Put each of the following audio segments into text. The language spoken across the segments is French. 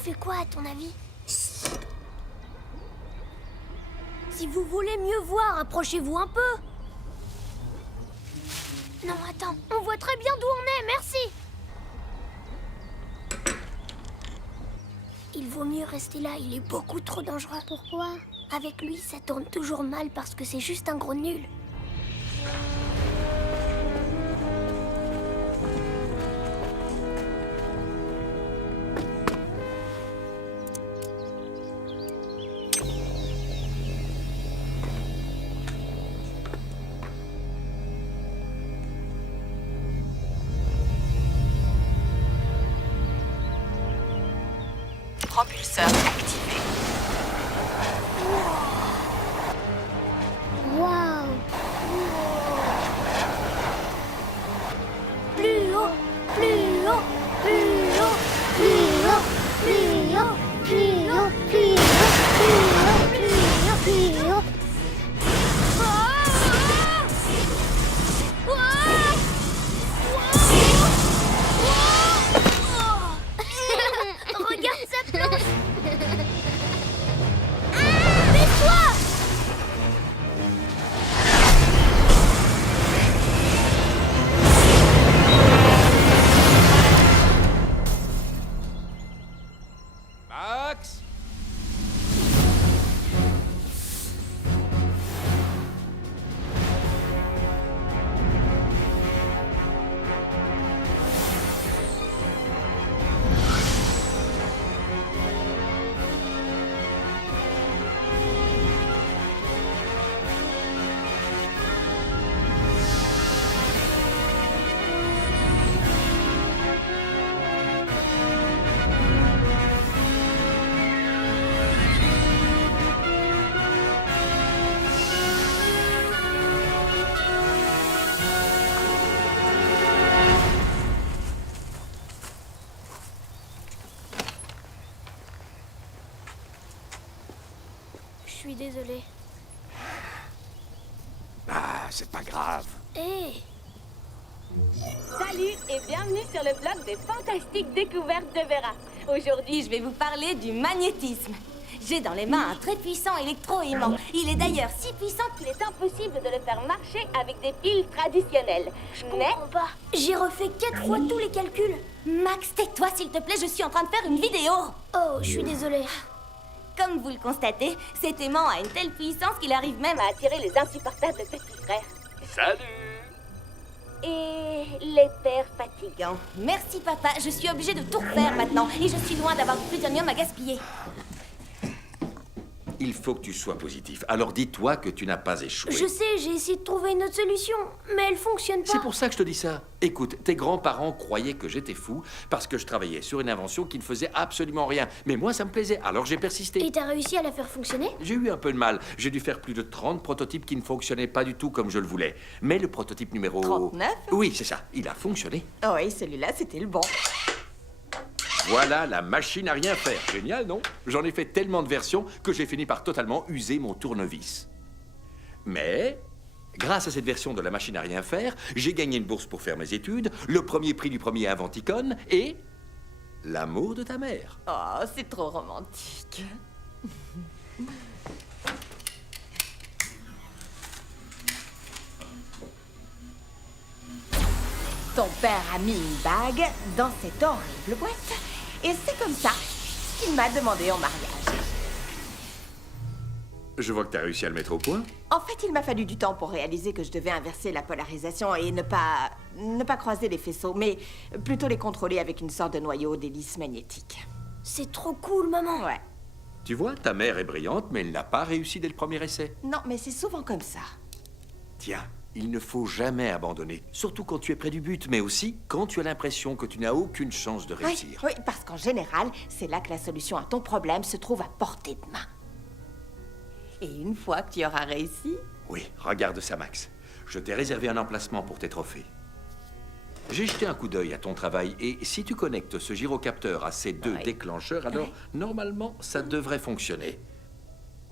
fait quoi, à ton avis? Si vous voulez mieux voir, approchez-vous un peu. Non, attends, on voit très bien d'où on est, merci. Il vaut mieux rester là, il est beaucoup trop dangereux. Pourquoi? Avec lui, ça tourne toujours mal parce que c'est juste un gros nul. Propulseur activé. Waouh! Plus haut, plus haut, plus haut, plus haut, plus haut, plus haut, plus haut, plus haut, plus haut. Regarde sa planche! Tais-toi! Max! Je suis désolée. Ah, c'est pas grave. Hé! Salut et bienvenue sur le blog des fantastiques découvertes de Vera. Aujourd'hui, je vais vous parler du magnétisme. J'ai dans les mains un très puissant électroaimant. Il est d'ailleurs si puissant qu'il est impossible de le faire marcher avec des piles traditionnelles. Je comprends pas. J'ai refait 4 fois tous les calculs. Max, tais-toi s'il te plaît, je suis en train de faire une vidéo. Oh, je suis désolée. Comme vous le constatez, cet aimant a une telle puissance qu'il arrive même à attirer les insupportables petits frères. Salut! Et les pères fatigants. Merci papa, je suis obligée de tout refaire maintenant. Et je suis loin d'avoir du plutonium à gaspiller. Il faut que tu sois positif. Alors dis-toi que tu n'as pas échoué. Je sais, j'ai essayé de trouver une autre solution, mais elle fonctionne pas. C'est pour ça que je te dis ça. Écoute, tes grands-parents croyaient que j'étais fou parce que je travaillais sur une invention qui ne faisait absolument rien. Mais moi, ça me plaisait, alors j'ai persisté. Et t'as réussi à la faire fonctionner? J'ai eu un peu de mal. J'ai dû faire plus de 30 prototypes qui ne fonctionnaient pas du tout comme je le voulais. Mais le prototype numéro... 39? Oui, c'est ça. Il a fonctionné. Oh oui, celui-là, c'était le bon. Voilà la machine à rien faire. Génial, non? J'en ai fait tellement de versions que j'ai fini par totalement user mon tournevis. Mais, grâce à cette version de la machine à rien faire, j'ai gagné une bourse pour faire mes études, le premier prix du premier Inventicon et l'amour de ta mère. Oh, c'est trop romantique. Ton père a mis une bague dans cette horrible boîte. Et c'est comme ça qu'il m'a demandé en mariage. Je vois que t'as réussi à le mettre au point. En fait, il m'a fallu du temps pour réaliser que je devais inverser la polarisation et ne pas croiser les faisceaux, mais plutôt les contrôler avec une sorte de noyau d'hélice magnétique. C'est trop cool, maman. Ouais. Tu vois, ta mère est brillante, mais elle n'a pas réussi dès le premier essai. Non, mais c'est souvent comme ça. Tiens, il ne faut jamais abandonner, surtout quand tu es près du but, mais aussi quand tu as l'impression que tu n'as aucune chance de réussir. Oui, parce qu'en général, c'est là que la solution à ton problème se trouve à portée de main. Et une fois que tu auras réussi... Oui, regarde ça, Max. Je t'ai réservé un emplacement pour tes trophées. J'ai jeté un coup d'œil à ton travail et si tu connectes ce gyrocapteur à ces deux déclencheurs, alors normalement, ça devrait fonctionner.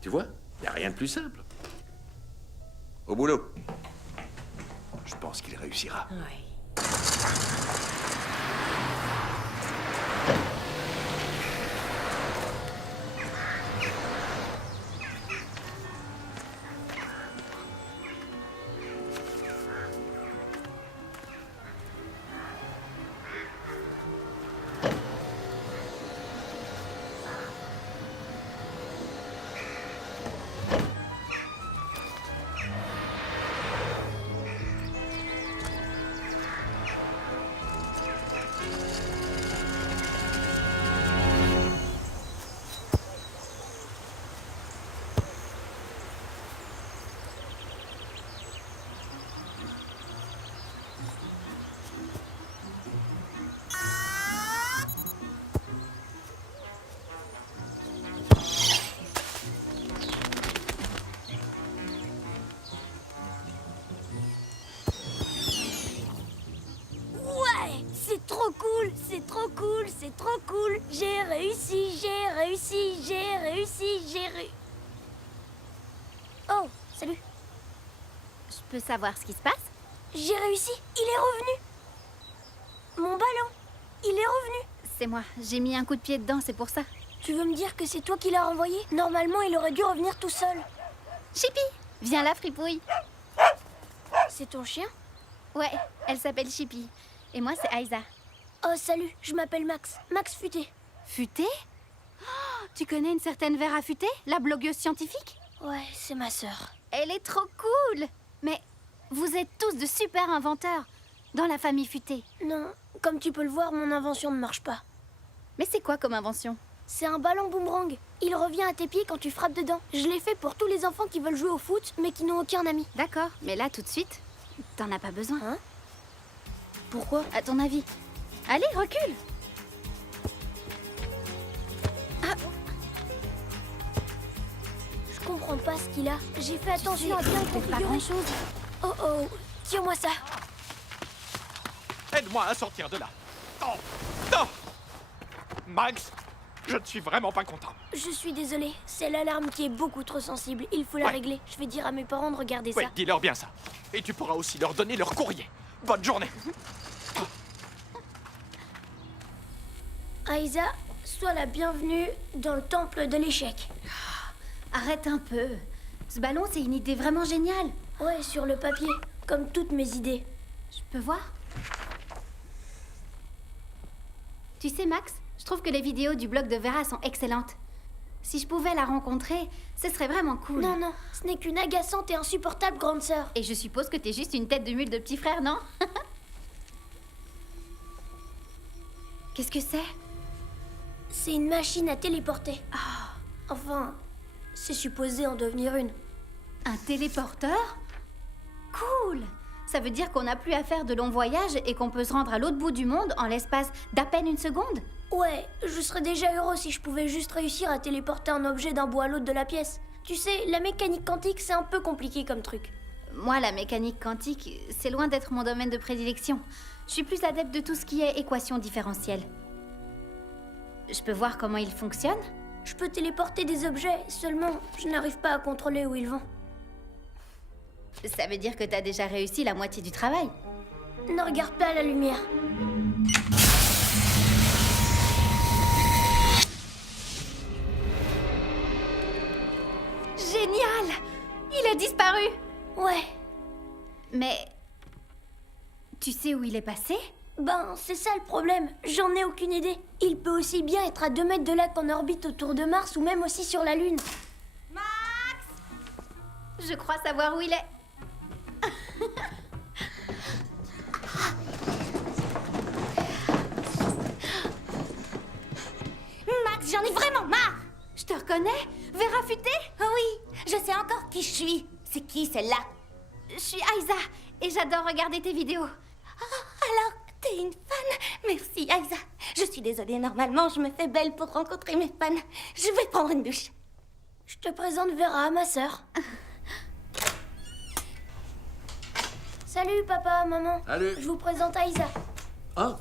Tu vois, il n'y a rien de plus simple. Au boulot. Je pense qu'il réussira. Oui. trop cool, c'est trop cool, c'est trop cool. J'ai réussi, j'ai réussi, j'ai réussi, Oh, salut. Je peux savoir ce qui se passe? J'ai réussi, il est revenu. Mon ballon, il est revenu. C'est moi, j'ai mis un coup de pied dedans, c'est pour ça. Tu veux me dire que c'est toi qui l'as renvoyé? Normalement, il aurait dû revenir tout seul. Chippy, viens là, fripouille. C'est ton chien? Ouais, elle s'appelle Chippy. Et moi, c'est Aïza. Oh, salut, je m'appelle Max. Max Futé. Futé? Oh, tu connais une certaine Vera Futé, la blogueuse scientifique? Ouais, c'est ma sœur. Elle est trop cool! Mais vous êtes tous de super inventeurs dans la famille Futé. Non, comme tu peux le voir, mon invention ne marche pas. Mais c'est quoi comme invention? C'est un ballon boomerang. Il revient à tes pieds quand tu frappes dedans. Je l'ai fait pour tous les enfants qui veulent jouer au foot, mais qui n'ont aucun ami. D'accord, mais là, tout de suite, t'en as pas besoin. Hein? Pourquoi? À ton avis? Allez, recule! Je comprends pas ce qu'il a. J'ai fait attention à bien le Pas configurer. grand-chose. Oh oh, tire-moi ça. Aide-moi à sortir de là. Non. Non. Max, je ne suis vraiment pas content. Je suis désolée, c'est l'alarme qui est beaucoup trop sensible. Il faut la Ouais. régler. Je vais dire à mes parents de regarder Oui, ça. dis-leur bien ça. Et tu pourras aussi leur donner leur courrier. Bonne journée. Aïza, sois la bienvenue dans le temple de l'échec. Arrête un peu. Ce ballon, c'est une idée vraiment géniale. Ouais, sur le papier, comme toutes mes idées. Je peux voir? Tu sais, Max, je trouve que les vidéos du blog de Vera sont excellentes. Si je pouvais la rencontrer, ce serait vraiment cool. Non, non, ce n'est qu'une agaçante et insupportable grande sœur. Et je suppose que t'es juste une tête de mule de petit frère, non? Qu'est-ce que c'est? C'est une machine à téléporter. Enfin, c'est supposé en devenir une. Un téléporteur? Cool! Ça veut dire qu'on n'a plus à faire de longs voyages et qu'on peut se rendre à l'autre bout du monde en l'espace d'à peine une seconde? Ouais, je serais déjà heureux si je pouvais juste réussir à téléporter un objet d'un bout à l'autre de la pièce. Tu sais, la mécanique quantique, c'est un peu compliqué comme truc. Moi, la mécanique quantique, c'est loin d'être mon domaine de prédilection. Je suis plus adepte de tout ce qui est équation différentielle. Je peux voir comment il fonctionne? Je peux téléporter des objets, seulement je n'arrive pas à contrôler où ils vont. Ça veut dire que t'as déjà réussi la moitié du travail. Ne regarde pas la lumière. Génial! Il a disparu! Ouais, Mais... Tu sais où il est passé? ben c'est ça le problème, j'en ai aucune idée. Il peut aussi bien être à 2 mètres de là qu'en orbite autour de Mars ou même aussi sur la Lune. Je crois savoir où il est. Max, j'en ai vraiment marre. Je te reconnais? Vera Futé? Oui, je sais encore qui je suis. C'est qui celle-là? Je suis Aïza et j'adore regarder tes vidéos. Alors, t'es une fan? Merci, Aïza. Je suis désolée, normalement, je me fais belle pour rencontrer mes fans. Je vais prendre une douche. Je te présente Vera, ma sœur. Salut papa, maman. Salut. Je vous présente Aïza. Ah,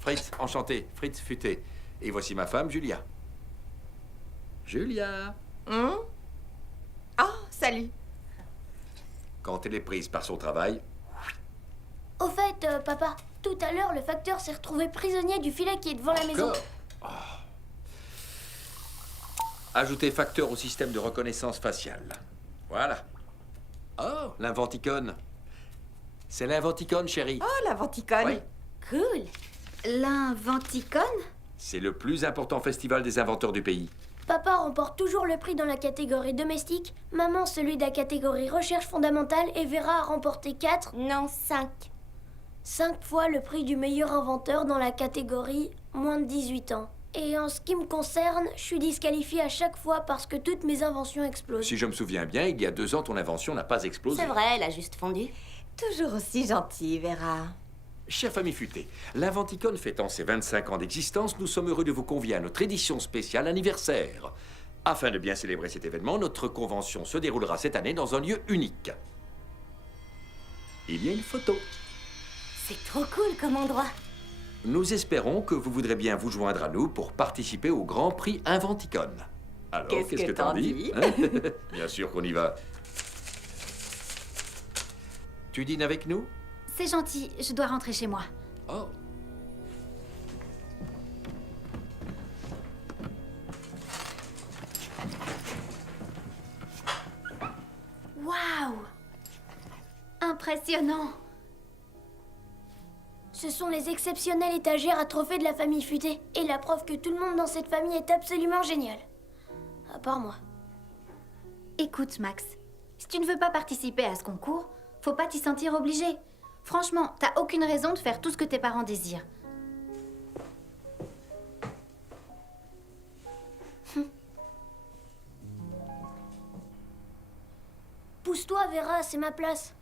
Fritz, enchanté. Fritz Futé. Et voici ma femme, Julia. Julia. Oh, salut. Quand elle est prise par son travail, Au fait, papa, tout à l'heure, le facteur s'est retrouvé prisonnier du filet qui est devant la maison. encore. Ajoutez facteur au système de reconnaissance faciale. Voilà. Oh, l'inventicone. C'est l'inventicone, chérie. Oh, la venticone. Oui. Cool. L'Inventicone? C'est le plus important festival des inventeurs du pays. Papa remporte toujours le prix dans la catégorie domestique, maman celui de la catégorie recherche fondamentale et Vera a remporté 4, Non, 5. 5 fois le prix du meilleur inventeur dans la catégorie moins de 18 ans. Et en ce qui me concerne, je suis disqualifiée à chaque fois parce que toutes mes inventions explosent. Si je me souviens bien, il y a 2 ans, ton invention n'a pas explosé. C'est vrai, elle a juste fondu. Toujours aussi gentille, Vera. Chère famille futée, l'Inventicone fêtant ses 25 ans d'existence, nous sommes heureux de vous convier à notre édition spéciale anniversaire. Afin de bien célébrer cet événement, notre convention se déroulera cette année dans un lieu unique. Il y a une photo. C'est trop cool comme endroit. nous espérons que vous voudrez bien vous joindre à nous pour participer au Grand Prix Inventicon. Alors, Qu'est-ce que t'en t'en dis hein? Bien sûr qu'on y va. Tu dînes avec nous? C'est gentil, je dois rentrer chez moi. Oh. Waouh! Impressionnant! Ce sont les exceptionnelles étagères à trophées de la famille futée. Et la preuve que tout le monde dans cette famille est absolument génial. À part moi. Écoute, Max, si tu ne veux pas participer à ce concours, faut pas t'y sentir obligé. Franchement, t'as aucune raison de faire tout ce que tes parents désirent. Pousse-toi, Vera, c'est ma place.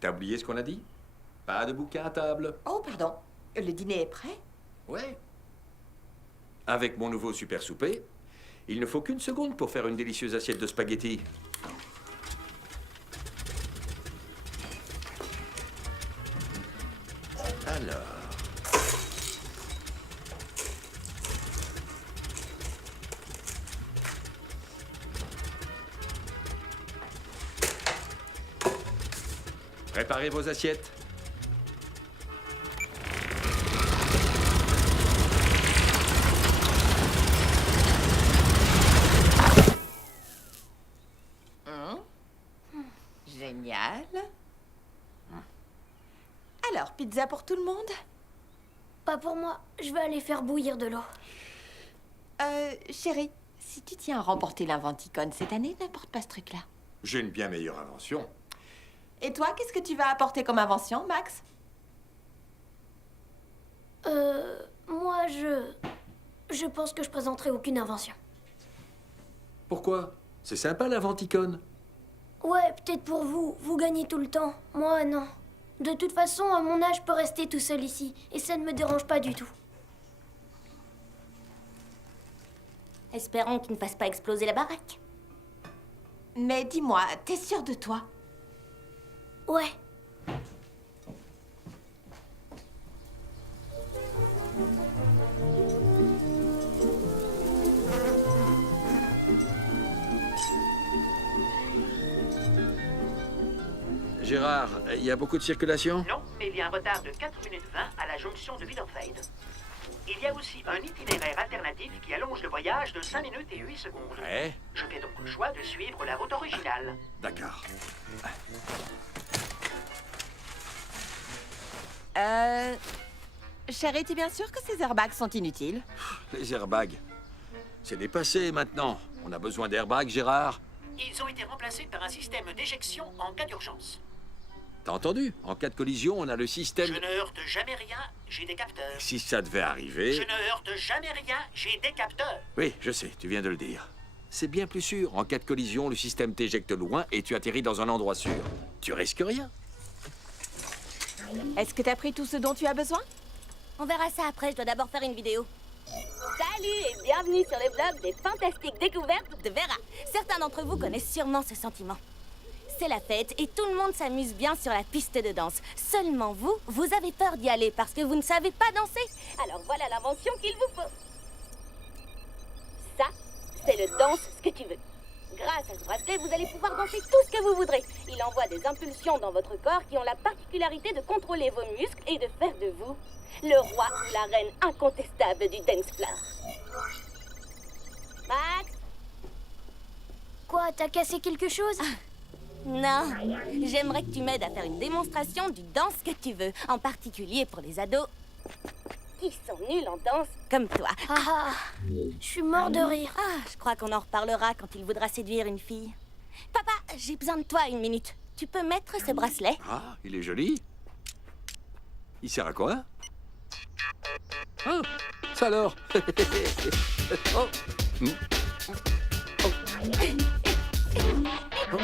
T'as oublié ce qu'on a dit? Pas de bouquin à table. Oh, pardon. Le dîner est prêt? Ouais. Avec mon nouveau super souper, il ne faut qu'une seconde pour faire une délicieuse assiette de spaghettis. Alors... Préparez vos assiettes. Génial. Alors, pizza pour tout le monde? Pas pour moi, je vais aller faire bouillir de l'eau. Chérie, si tu tiens à remporter l'Inventicon cette année, n'importe pas ce truc-là. J'ai une bien meilleure invention. Et toi, qu'est-ce que tu vas apporter comme invention, Max? Moi, je pense que je présenterai aucune invention. Pourquoi? C'est sympa l'Inventicon. Ouais, peut-être pour vous, vous gagnez tout le temps. Moi, non. De toute façon, à mon âge, je peux rester tout seul ici. Et ça ne me dérange pas du tout. Espérons qu'il ne fasse pas exploser la baraque. Mais dis-moi, t'es sûre de toi? Ouais. Gérard, il y a beaucoup de circulation? Non, mais il y a un retard de 4 minutes 20 à la jonction de Bielefeld. Il y a aussi un itinéraire alternatif qui allonge le voyage de 5 minutes et 8 secondes. Ouais. Je fais donc le choix de suivre la route originale. D'accord. Chérie, t'es bien sûre que ces airbags sont inutiles? Les airbags. C'est dépassé maintenant. On a besoin d'airbags, Gérard. Ils ont été remplacés par un système d'éjection en cas d'urgence. T'as entendu? En cas de collision, on a le système... Je ne heurte jamais rien, j'ai des capteurs. Si ça devait arriver... Je ne heurte jamais rien, j'ai des capteurs. Oui, je sais, tu viens de le dire. C'est bien plus sûr. En cas de collision, le système t'éjecte loin et tu atterris dans un endroit sûr. Tu risques rien. Est-ce que t'as pris tout ce dont tu as besoin? On verra ça après, je dois d'abord faire une vidéo. Salut et bienvenue sur le blog des fantastiques découvertes de Vera. Certains d'entre vous connaissent sûrement ce sentiment. C'est la fête et tout le monde s'amuse bien sur la piste de danse. Seulement vous, vous avez peur d'y aller parce que vous ne savez pas danser. Alors voilà l'invention qu'il vous faut. Ça, c'est le danse ce que tu veux. Grâce à ce bracelet, vous allez pouvoir danser tout ce que vous voudrez. Il envoie des impulsions dans votre corps qui ont la particularité de contrôler vos muscles et de faire de vous le roi ou la reine incontestable du dance floor. Max? Quoi, t'as cassé quelque chose? Non, j'aimerais que tu m'aides à faire une démonstration du danse que tu veux, en particulier pour les ados qui sont nuls en danse comme toi. Ah, je suis mort de rire. Ah, je crois qu'on en reparlera quand il voudra séduire une fille. Papa, j'ai besoin de toi une minute. Tu peux mettre ce bracelet? Ah, il est joli. Il sert à quoi? Ah, ça alors. Oh. Mm. Oh.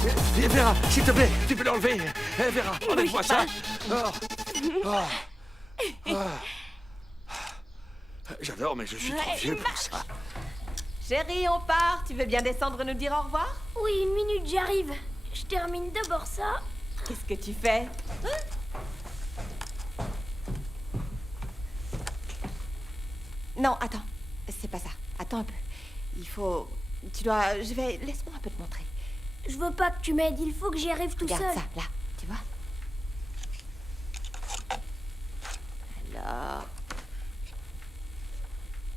Vera, s'il te plaît, tu peux l'enlever. Vera, enlève-moi ça. J'adore, mais je suis trop vieux pour ça. Chérie, on part. Tu veux bien descendre nous dire au revoir? Oui, une minute, j'arrive. Je termine d'abord ça. Qu'est-ce que tu fais? Non, attends. C'est pas ça. Attends un peu. Il faut... Tu dois... Laisse-moi un peu te montrer. Je veux pas que tu m'aides, il faut que j'y arrive tout Regarde seul. ça, là. Tu vois? Alors...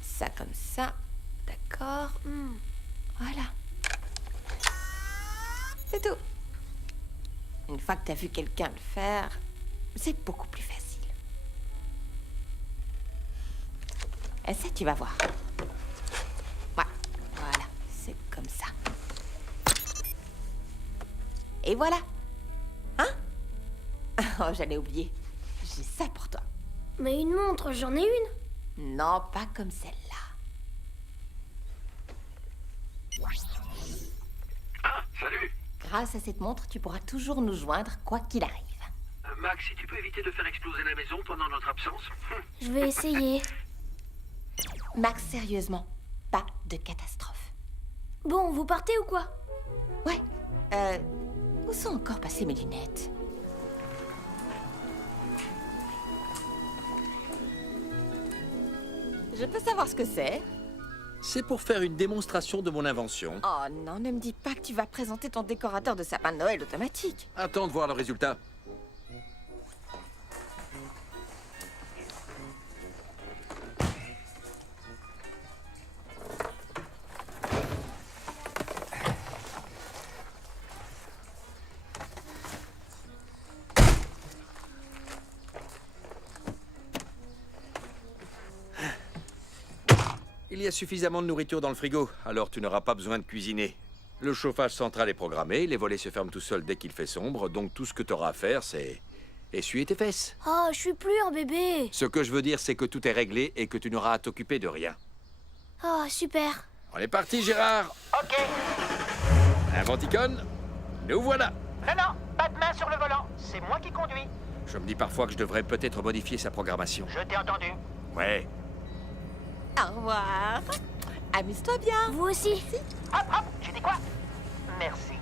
Ça comme ça. D'accord. Voilà. C'est tout. Une fois que t'as vu quelqu'un le faire, c'est beaucoup plus facile. Et ça, tu vas voir. Ouais, voilà. C'est comme ça. Et voilà. Hein? Oh, j'allais oublier. J'ai ça pour toi. Mais une montre, j'en ai une. Non, pas comme celle-là. Ah, salut. Grâce à cette montre, tu pourras toujours nous joindre, quoi qu'il arrive. Max, si tu peux éviter de faire exploser la maison pendant notre absence. Je vais essayer. Max, sérieusement, pas de catastrophe. Bon, vous partez ou quoi? Ouais, où sont encore passées mes lunettes? Je peux savoir ce que c'est? C'est pour faire une démonstration de mon invention. Oh non, ne me dis pas que tu vas présenter ton décorateur de sapin de Noël automatique. Attends de voir le résultat. Il y a suffisamment de nourriture dans le frigo, alors tu n'auras pas besoin de cuisiner. Le chauffage central est programmé, les volets se ferment tout seuls dès qu'il fait sombre, donc tout ce que tu auras à faire, c'est essuyer tes fesses. Oh, je suis plus un bébé. Ce que je veux dire, c'est que tout est réglé et que tu n'auras à t'occuper de rien. Oh, super. On est parti, Gérard. Ok. Inventicone, nous voilà. Non, non, pas de main sur le volant. C'est moi qui conduis. Je me dis parfois que je devrais peut-être modifier sa programmation. Je t'ai entendu. Ouais. Au revoir. Amuse-toi bien. Vous aussi. Hop, hop, j'ai dit quoi? Merci.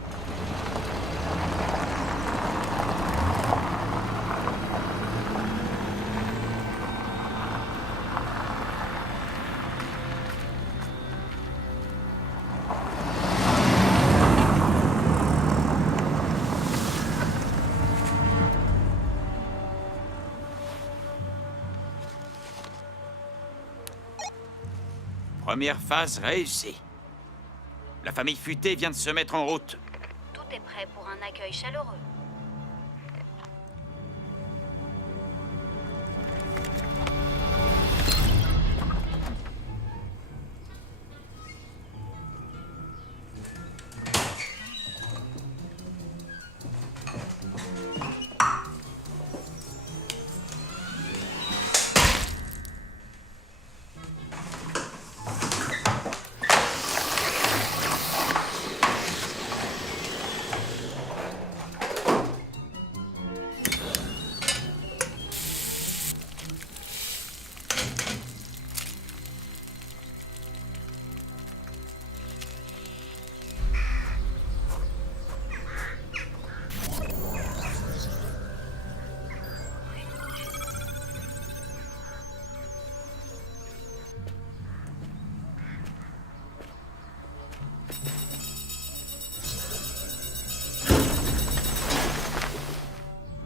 Première phase réussie. La famille Futée vient de se mettre en route. Tout est prêt pour un accueil chaleureux.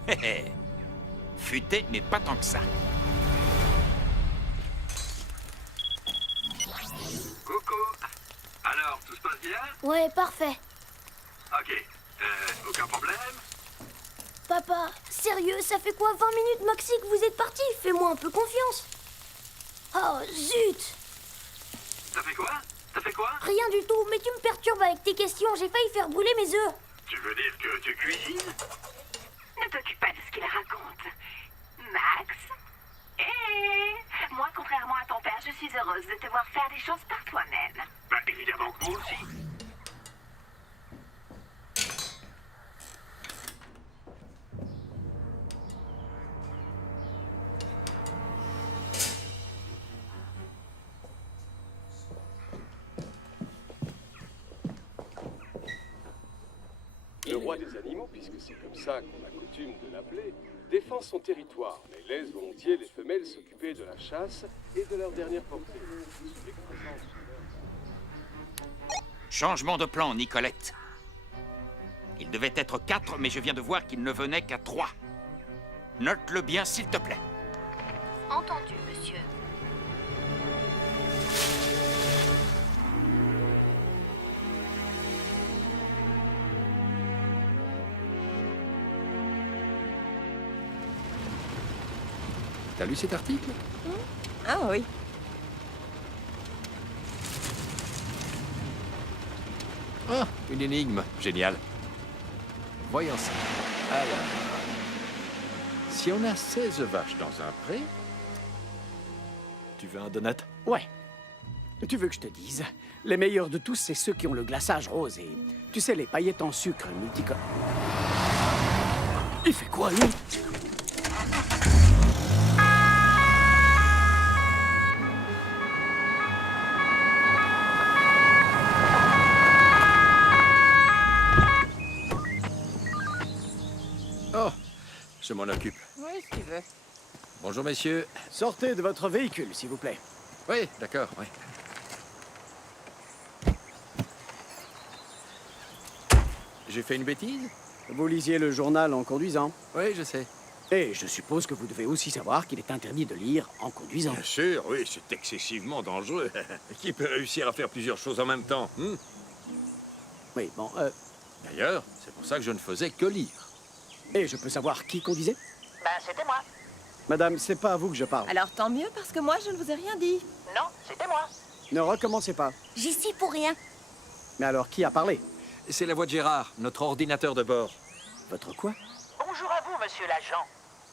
Hé hé. Futé, mais pas tant que ça. Coucou. Alors, tout se passe bien? Ouais, parfait. Ok. Aucun problème? Papa, sérieux, ça fait quoi 20 minutes maxi que vous êtes parti? Fais-moi un peu confiance. Oh, zut. T'as fait quoi? T'as fait quoi? Rien du tout, mais tu me perturbes avec tes questions. J'ai failli faire brûler mes œufs. Tu veux dire que tu cuisines? Ne t'occupe pas de ce qu'il raconte. Max? Moi, contrairement à ton père, je suis heureuse de te voir faire des choses par toi-même. Bah, évidemment que moi aussi. puisque c'est comme ça qu'on a coutume de l'appeler, défend son territoire, mais laisse volontiers les femelles s'occuper de la chasse et de leur dernière portée. Changement de plan, Nicolette. Il devait être 4, mais je viens de voir qu'il ne venait qu'à 3. Note-le bien, s'il te plaît. Entendu, monsieur. T'as lu cet article? Ah oui. Ah, une énigme. Génial. Voyons ça. Alors, si on a 16 vaches dans un pré... Tu veux un donut? Ouais. Tu veux que je te dise? Les meilleurs de tous, c'est ceux qui ont le glaçage rose et... Tu sais, les paillettes en sucre multicolores. Il fait quoi, lui? Oh, je m'en occupe. Oui, si tu veux. Bonjour, messieurs. Sortez de votre véhicule, s'il vous plaît. Oui, d'accord, oui. J'ai fait une bêtise? Vous lisiez le journal en conduisant. Oui, je sais. Et je suppose que vous devez aussi savoir qu'il est interdit de lire en conduisant. Bien sûr, oui, c'est excessivement dangereux. Qui peut réussir à faire plusieurs choses en même temps? Oui, bon, D'ailleurs, c'est pour ça que je ne faisais que lire. Et je peux savoir qui conduisait? Ben, c'était moi. Madame, c'est pas à vous que je parle. Alors tant mieux, parce que moi, je ne vous ai rien dit. Non, c'était moi. Ne recommencez pas. J'y suis pour rien. Mais alors, qui a parlé? C'est la voix de Gérard, notre ordinateur de bord. Votre quoi? Bonjour à vous, monsieur l'agent.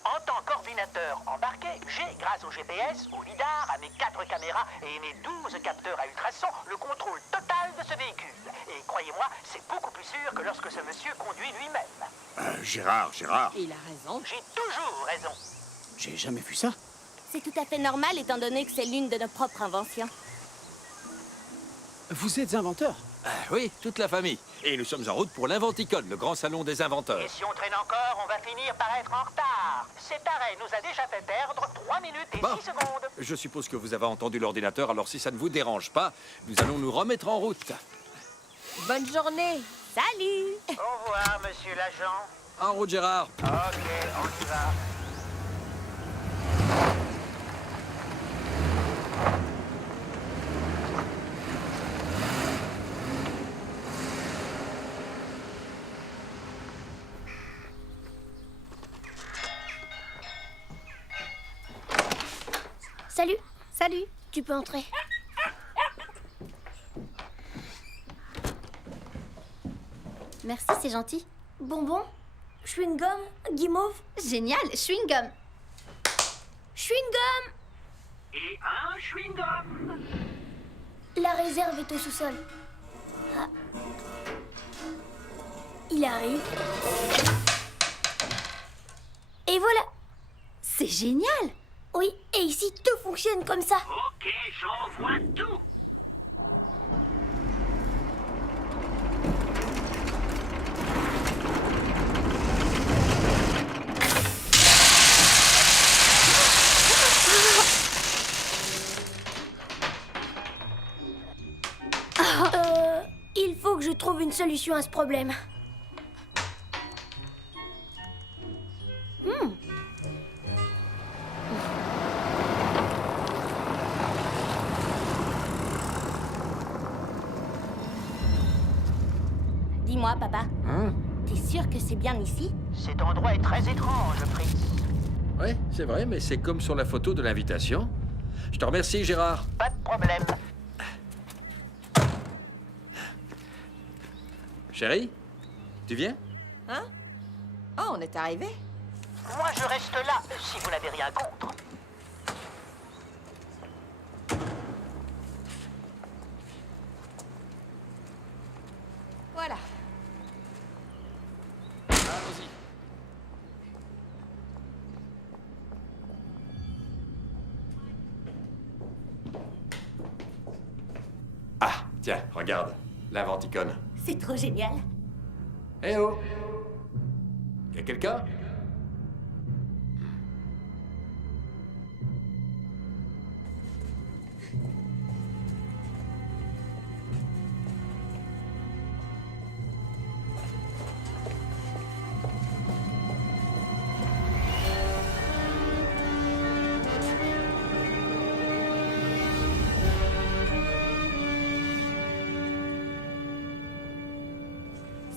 En tant qu'ordinateur embarqué, j'ai, grâce au GPS, au lidar, à mes 4 caméras et mes 12 capteurs à ultrasons, le contrôle total de ce véhicule. Et croyez-moi, c'est beaucoup plus sûr que lorsque ce monsieur conduit lui-même. Gérard. Il a raison. J'ai toujours raison. J'ai jamais vu ça. C'est tout à fait normal étant donné que c'est l'une de nos propres inventions. Vous êtes inventeur? Oui, toute la famille. Et nous sommes en route pour l'Inventicon, le grand salon des inventeurs. Et si on traîne encore, on va finir par être en retard. Cet arrêt nous a déjà fait perdre 3 minutes et Bon. 6 secondes. Je suppose que vous avez entendu l'ordinateur, alors si ça ne vous dérange pas, nous allons nous remettre en route. Bonne journée. Salut! Au revoir, monsieur l'agent. En route, Gérard. Ok, on y va. Salut, Salut. tu peux entrer. Merci, c'est gentil. Bonbon, chewing-gum, guimauve, Génial, chewing-gum. chewing-gum. Et un chewing-gum. La réserve est au sous-sol. Ah. Il arrive. Et voilà. C'est génial. Oui, et ici tout fonctionne comme ça. Ok, j'envoie tout. Il faut que je trouve une solution à ce problème. Dis-moi, papa. T'es sûr que c'est bien ici? Cet endroit est très étrange, Fritz. Oui, c'est vrai, mais c'est comme sur la photo de l'invitation. Je te remercie, Gérard. Pas de problème. Chérie, tu viens? Hein? Oh, on est arrivé. Moi, je reste là, si vous n'avez rien contre. Voilà. Allons-y. Ah, tiens, regarde, l'Inventicon. C'est trop génial. Eh oh! Y a quelqu'un?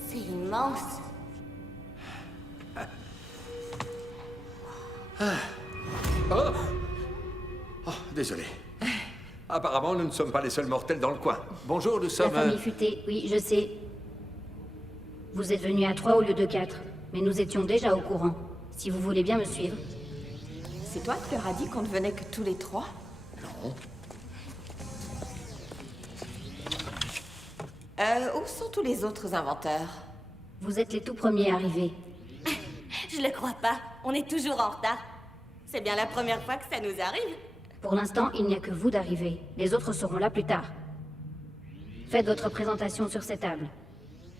C'est immense. Oh! Oh, désolé. Apparemment, nous ne sommes pas les seuls mortels dans le coin. Bonjour, nous La sommes... famille futée, oui, je sais. Vous êtes venus à 3 au lieu de 4, mais nous étions déjà au courant. Si vous voulez bien me suivre. C'est toi qui leur as dit qu'on ne venait que tous les 3? Non. Où sont tous les autres inventeurs? Vous êtes les tout premiers arrivés. Je le crois pas. On est toujours en retard. C'est bien la première fois que ça nous arrive. Pour l'instant, il n'y a que vous d'arriver. Les autres seront là plus tard. Faites votre présentation sur cette table.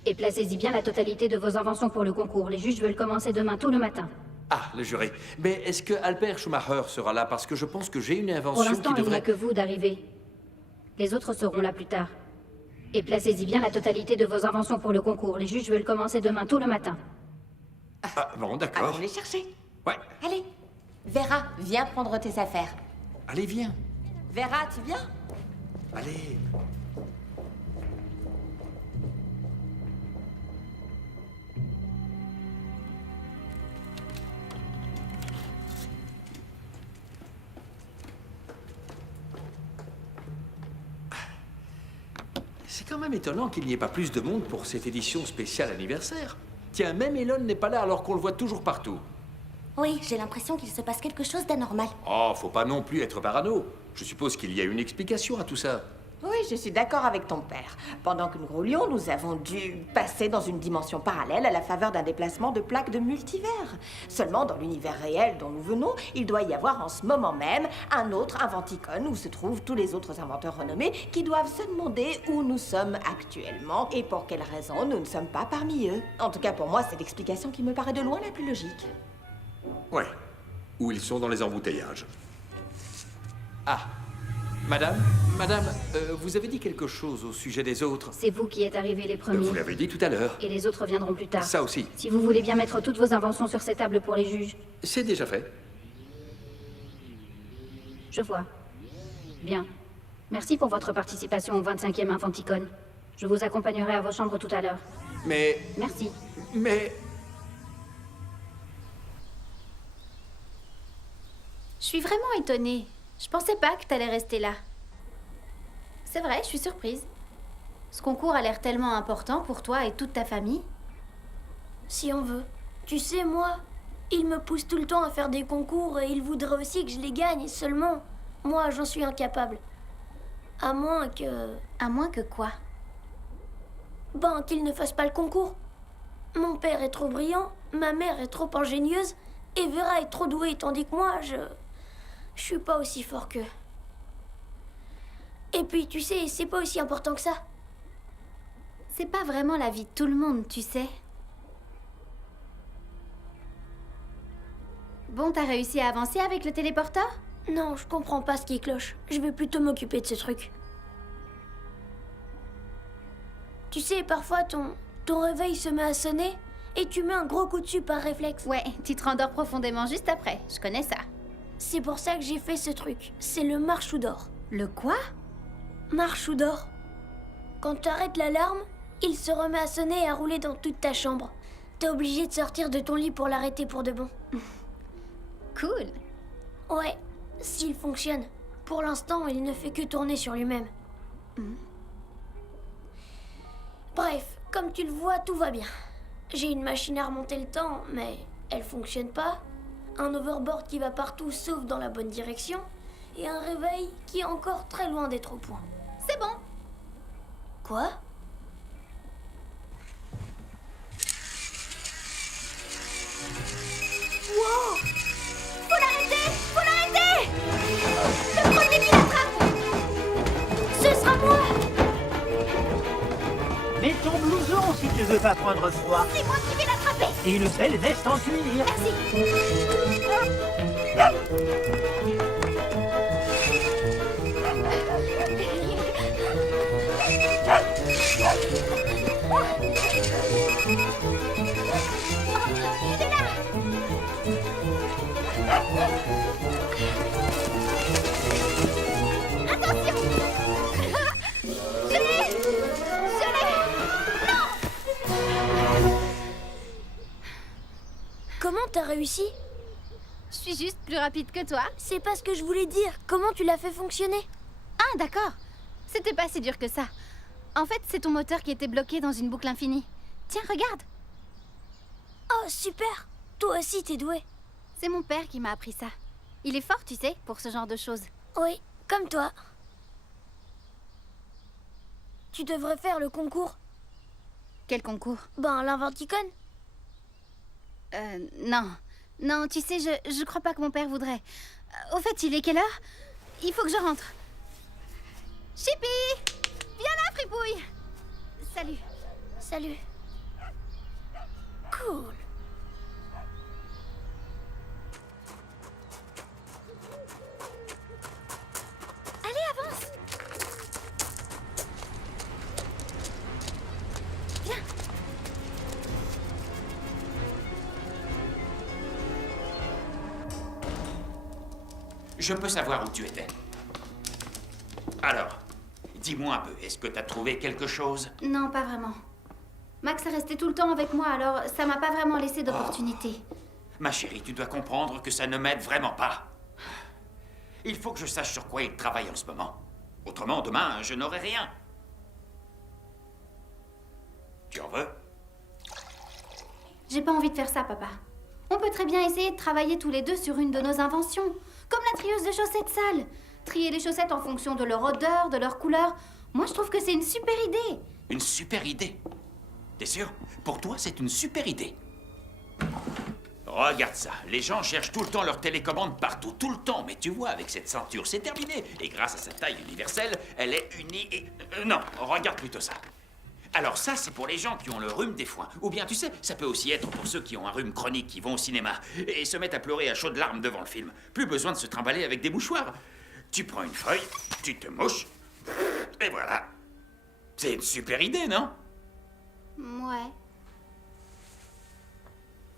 Et placez-y bien la totalité de vos inventions pour le concours. Les juges veulent commencer demain tôt le matin. Ah, le juré. Mais est-ce que Albert Schumacher sera là? Parce que je pense que j'ai une Pour invention l'instant, qui il n'y a devrait... que vous d'arriver. Les autres seront là plus tard. Et placez-y bien la totalité de vos inventions pour le concours. Les juges veulent commencer demain tôt le matin. Ah, bon, d'accord. Allons les chercher. Ouais. Allez. Vera, viens prendre tes affaires. Allez, viens. Vera, tu viens? Allez. C'est quand même étonnant qu'il n'y ait pas plus de monde pour cette édition spéciale anniversaire. Tiens, même Elon n'est pas là alors qu'on le voit toujours partout. Oui, j'ai l'impression qu'il se passe quelque chose d'anormal. Oh, faut pas non plus être parano. Je suppose qu'il y a une explication à tout ça. Oui, je suis d'accord avec ton père. Pendant que nous roulions, nous avons dû passer dans une dimension parallèle à la faveur d'un déplacement de plaques de multivers. Seulement, dans l'univers réel dont nous venons, il doit y avoir en ce moment même un autre Inventicon où se trouvent tous les autres inventeurs renommés qui doivent se demander où nous sommes actuellement et pour quelle raison nous ne sommes pas parmi eux. En tout cas, pour moi, c'est l'explication qui me paraît de loin la plus logique. Ouais. Où ils sont dans les embouteillages. Ah. Madame, vous avez dit quelque chose au sujet des autres. C'est vous qui êtes arrivés les premiers. Vous l'avez dit tout à l'heure. Et les autres viendront plus tard. Ça aussi. Si vous voulez bien mettre toutes vos inventions sur cette table pour les juges. C'est déjà fait. Je vois. Bien. Merci pour votre participation au 25e Inventicon. Je vous accompagnerai à vos chambres tout à l'heure. Mais... Merci. Mais... Je suis vraiment étonnée. Je pensais pas que t'allais rester là. C'est vrai, je suis surprise. Ce concours a l'air tellement important pour toi et toute ta famille. Si on veut. Tu sais, moi, il me pousse tout le temps à faire des concours et il voudrait aussi que je les gagne. Seulement, moi, j'en suis incapable. À moins que... À moins que quoi? Ben, qu'il ne fasse pas le concours. Mon père est trop brillant, ma mère est trop ingénieuse et Vera est trop douée, tandis que moi, je suis pas aussi fort qu'eux. Et puis, tu sais, c'est pas aussi important que ça. C'est pas vraiment la vie de tout le monde, tu sais. Bon, t'as réussi à avancer avec le téléporteur? Non, je comprends pas ce qui cloche. Je vais plutôt m'occuper de ce truc. Tu sais, parfois, ton réveil se met à sonner et tu mets un gros coup dessus par réflexe. Ouais, tu te rendors profondément juste après. Je connais ça. C'est pour ça que j'ai fait ce truc. C'est le marche ou dors. Le quoi? Marche ou dors. Quand tu arrêtes l'alarme, il se remet à sonner et à rouler dans toute ta chambre. T'es obligé de sortir de ton lit pour l'arrêter pour de bon. Cool. Ouais, s'il fonctionne. Pour l'instant, il ne fait que tourner sur lui-même. Bref, comme tu le vois, tout va bien. J'ai une machine à remonter le temps, mais elle fonctionne pas. Un overboard qui va partout sauf dans la bonne direction. Et un réveil qui est encore très loin d'être au point. C'est bon. Quoi? Wow! Faut l'arrêter! Faut l'arrêter! Le premier qui l'attrape! Ce sera moi! Mets ton blouson si tu veux pas prendre froid. C'est moi qui vais l'attraper. Et une belle veste en cuir. Comment t'as réussi? Je suis juste plus rapide que toi. C'est pas ce que je voulais dire. Comment tu l'as fait fonctionner? Ah, d'accord. C'était pas si dur que ça. En fait, c'est ton moteur qui était bloqué dans une boucle infinie. Tiens, regarde. Oh, super! Toi aussi, t'es doué. C'est mon père qui m'a appris ça. Il est fort, tu sais, pour ce genre de choses. Oui, comme toi. Tu devrais faire le concours. Quel concours? Ben, l'Inventicon. Non. Non, tu sais, je crois pas que mon père voudrait. Au fait, il est quelle heure? Il faut que je rentre. Chippy! Viens là, fripouille! Salut. Salut. Cool. Allez, avance! Viens. Je peux savoir où tu étais. Alors, dis-moi un peu, est-ce que t'as trouvé quelque chose? Non, pas vraiment. Max est resté tout le temps avec moi, alors ça m'a pas vraiment laissé d'opportunité. Ma chérie, tu dois comprendre que ça ne m'aide vraiment pas. Il faut que je sache sur quoi il travaille en ce moment. Autrement, demain, je n'aurai rien. Tu en veux? J'ai pas envie de faire ça, papa. On peut très bien essayer de travailler tous les deux sur une de nos inventions. Comme la trieuse de chaussettes sales. Trier les chaussettes en fonction de leur odeur, de leur couleur. Moi, je trouve que c'est une super idée. Une super idée? T'es sûr? Pour toi, c'est une super idée. Regarde ça. Les gens cherchent tout le temps leur télécommande partout, tout le temps. Mais tu vois, avec cette ceinture, c'est terminé. Et grâce à sa taille universelle, elle est unie et... non, regarde plutôt ça. Alors ça, c'est pour les gens qui ont le rhume des foins. Ou bien, tu sais, ça peut aussi être pour ceux qui ont un rhume chronique, qui vont au cinéma et se mettent à pleurer à chaudes larmes devant le film. Plus besoin de se trimballer avec des mouchoirs. Tu prends une feuille, tu te mouches, et voilà. C'est une super idée, non? Ouais.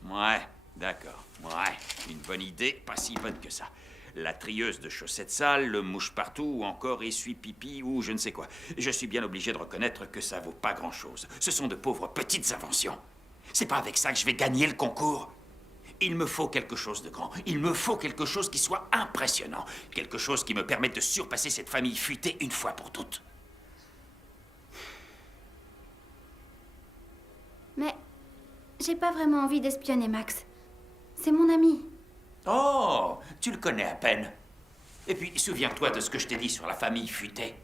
Ouais, d'accord. Ouais, une bonne idée, pas si bonne que ça. La trieuse de chaussettes sales, le mouche partout, ou encore essuie-pipi, ou je ne sais quoi. Je suis bien obligé de reconnaître que ça vaut pas grand-chose. Ce sont de pauvres petites inventions. C'est pas avec ça que je vais gagner le concours. Il me faut quelque chose de grand. Il me faut quelque chose qui soit impressionnant. Quelque chose qui me permette de surpasser cette famille futée une fois pour toutes. Mais j'ai pas vraiment envie d'espionner Max. C'est mon ami. Oh, tu le connais à peine. Et puis, souviens-toi de ce que je t'ai dit sur la famille futée.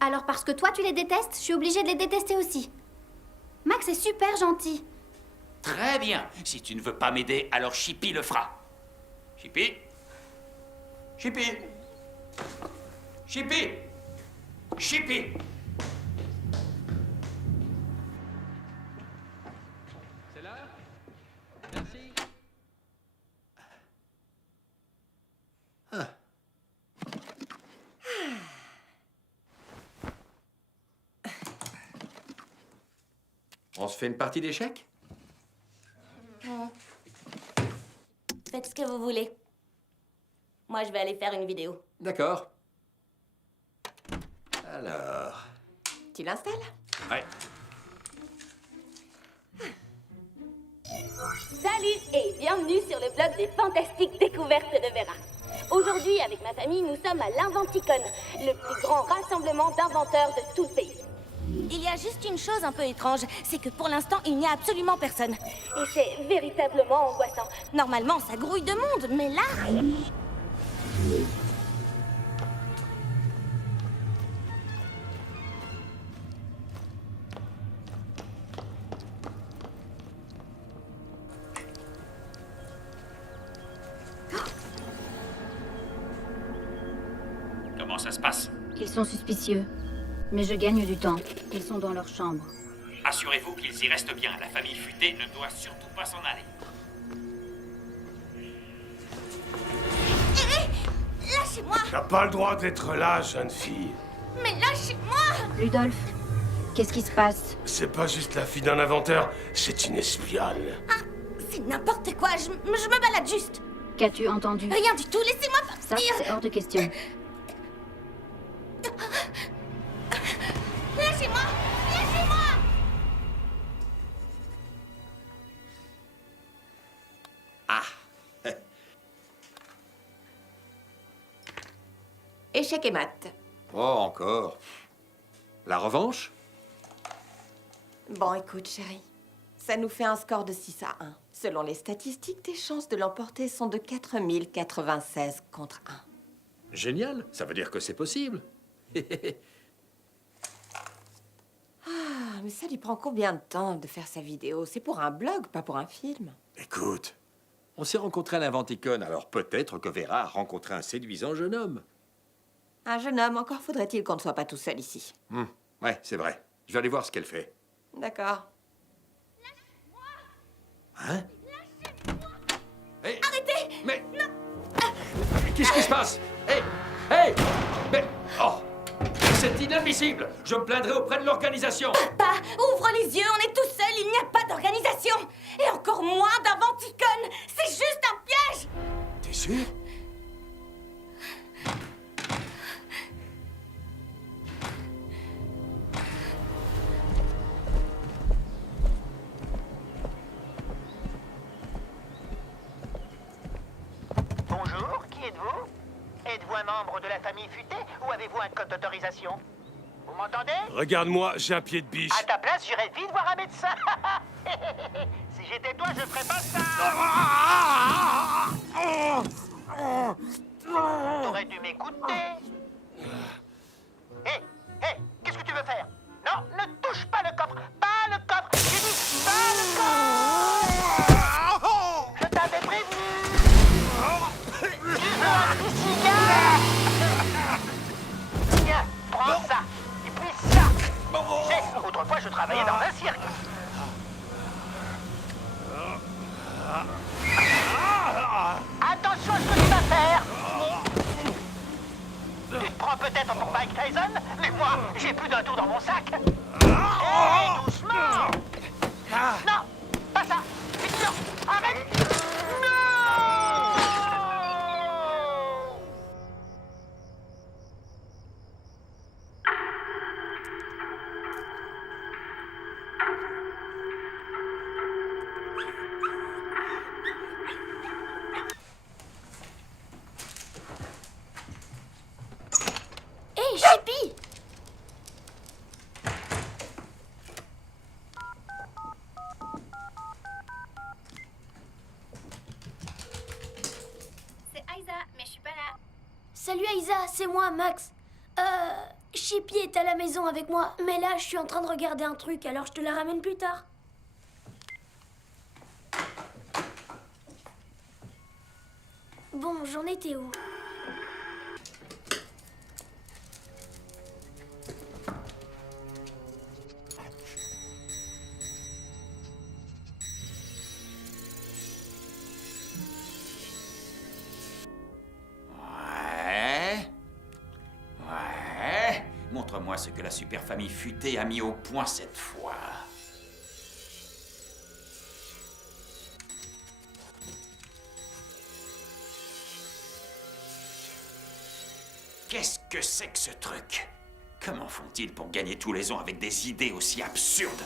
Alors parce que toi tu les détestes, je suis obligée de les détester aussi. Max est super gentil. Très bien. Si tu ne veux pas m'aider, alors Chippy le fera. Chippy? Chippy? Chippy? Chippy? C'est l'heure? Merci. On se fait une partie d'échecs? Faites ce que vous voulez. Moi, je vais aller faire une vidéo. D'accord. Alors... Tu l'installes? Ouais. Salut et bienvenue sur le blog des fantastiques découvertes de Vera. Aujourd'hui, avec ma famille, nous sommes à l'Inventicon, le plus grand rassemblement d'inventeurs de tout le pays. Il y a juste une chose un peu étrange, c'est que pour l'instant, il n'y a absolument personne. Et c'est véritablement angoissant. Normalement, ça grouille de monde, mais là... Comment ça se passe? Ils sont suspicieux. Mais je gagne du temps. Ils sont dans leur chambre. Assurez-vous qu'ils y restent bien. La famille futée ne doit surtout pas s'en aller. Lâchez-moi! T'as pas le droit d'être là, jeune fille. Mais lâchez-moi! Ludolf, qu'est-ce qui se passe? C'est pas juste la fille d'un inventeur, c'est une espionne. Ah, c'est n'importe quoi, je me balade juste. Qu'as-tu entendu? Rien du tout, laissez-moi Ça, partir. c'est hors de question. Lâchez-moi! Lâchez-moi! Ah! Échec et mat. Oh, encore. La revanche? Bon, écoute, chérie. Ça nous fait un score de 6-1. Selon les statistiques, tes chances de l'emporter sont de 4096 contre 1. Génial, ça veut dire que c'est possible. Ah, mais ça lui prend combien de temps de faire sa vidéo? C'est pour un blog, pas pour un film. Écoute, on s'est rencontrés à l'Inventicon, alors peut-être que Vera a rencontré un séduisant jeune homme. Un jeune homme, encore faudrait-il qu'on ne soit pas tout seul ici. Ouais, c'est vrai. Je vais aller voir ce qu'elle fait. D'accord. Hein? Hey, Arrêtez! mais... Qu'est-ce qui se passe? Hé! Hé! Mais... Oh! C'est inadmissible! Je me plaindrai auprès de l'organisation! Papa, ouvre les yeux, on est tout seul, il n'y a pas d'organisation! Et encore moins d'Inventicon! C'est juste un piège! T'es sûr? Bonjour, qui êtes-vous? Êtes-vous un membre de la famille futée ou avez-vous un code d'autorisation? Vous m'entendez? Regarde-moi, j'ai un pied de biche. À ta place, j'irais vite voir un médecin. Si j'étais toi, je ferais pas ça. T'aurais dû m'écouter. Hé, qu'est-ce que tu veux faire? Non, ne touche pas le coffre. Pas le coffre. J'ai dit pas le coffre. Je t'avais prévenu. Tu veux un cigare? Tiens, prends ça. Et puis ça. Tu sais, autrefois, je travaillais dans un cirque. Attention à ce que tu vas faire. Tu te prends peut-être pour Mike Tyson, mais moi, j'ai plus d'un tour dans mon sac. Hé, doucement. Non, pas ça. Non, arrête. Non. Hé, Chippy! C'est Aïza, mais je suis pas là. Salut Aïza, c'est moi, Max. Chippy est à la maison avec moi, mais là, je suis en train de regarder un truc, alors je te la ramène plus tard. Bon, j'en étais où? Ouais. Montre-moi ce que la super famille futée a mis au point cette fois. Qu'est-ce que c'est que ce truc? Comment font-ils pour gagner tous les ans avec des idées aussi absurdes?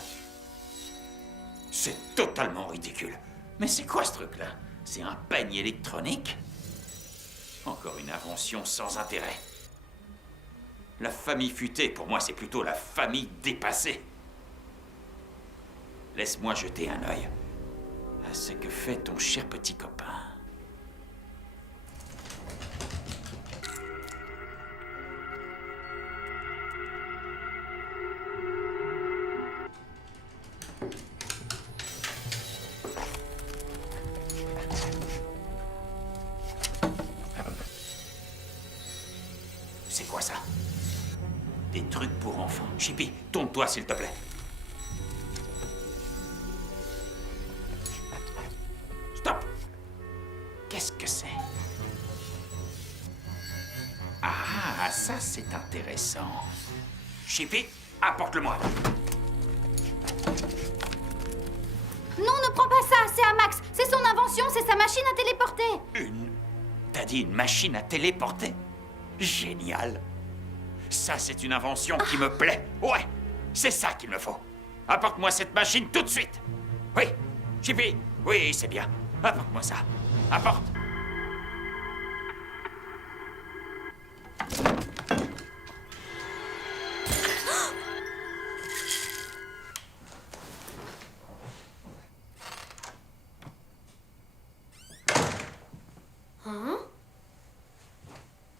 C'est totalement ridicule. Mais c'est quoi ce truc-là? C'est un peigne électronique? Encore une invention sans intérêt. La famille futée, pour moi, c'est plutôt la famille dépassée. Laisse-moi jeter un œil à ce que fait ton cher petit copain. C'est quoi ça? Des trucs pour enfants. Chippy, tourne-toi, s'il te plaît. Stop! Qu'est-ce que c'est? Ah, ça, c'est intéressant. Chippy, apporte-le-moi. Non, ne prends pas ça, c'est à Max. C'est son invention, c'est sa machine à téléporter. T'as dit une machine à téléporter? Génial. Ça, c'est une invention qui me plaît. Ouais, c'est ça qu'il me faut. Apporte-moi cette machine tout de suite. Oui, Chippy, oui, c'est bien. Apporte-moi ça. Apporte. Hein?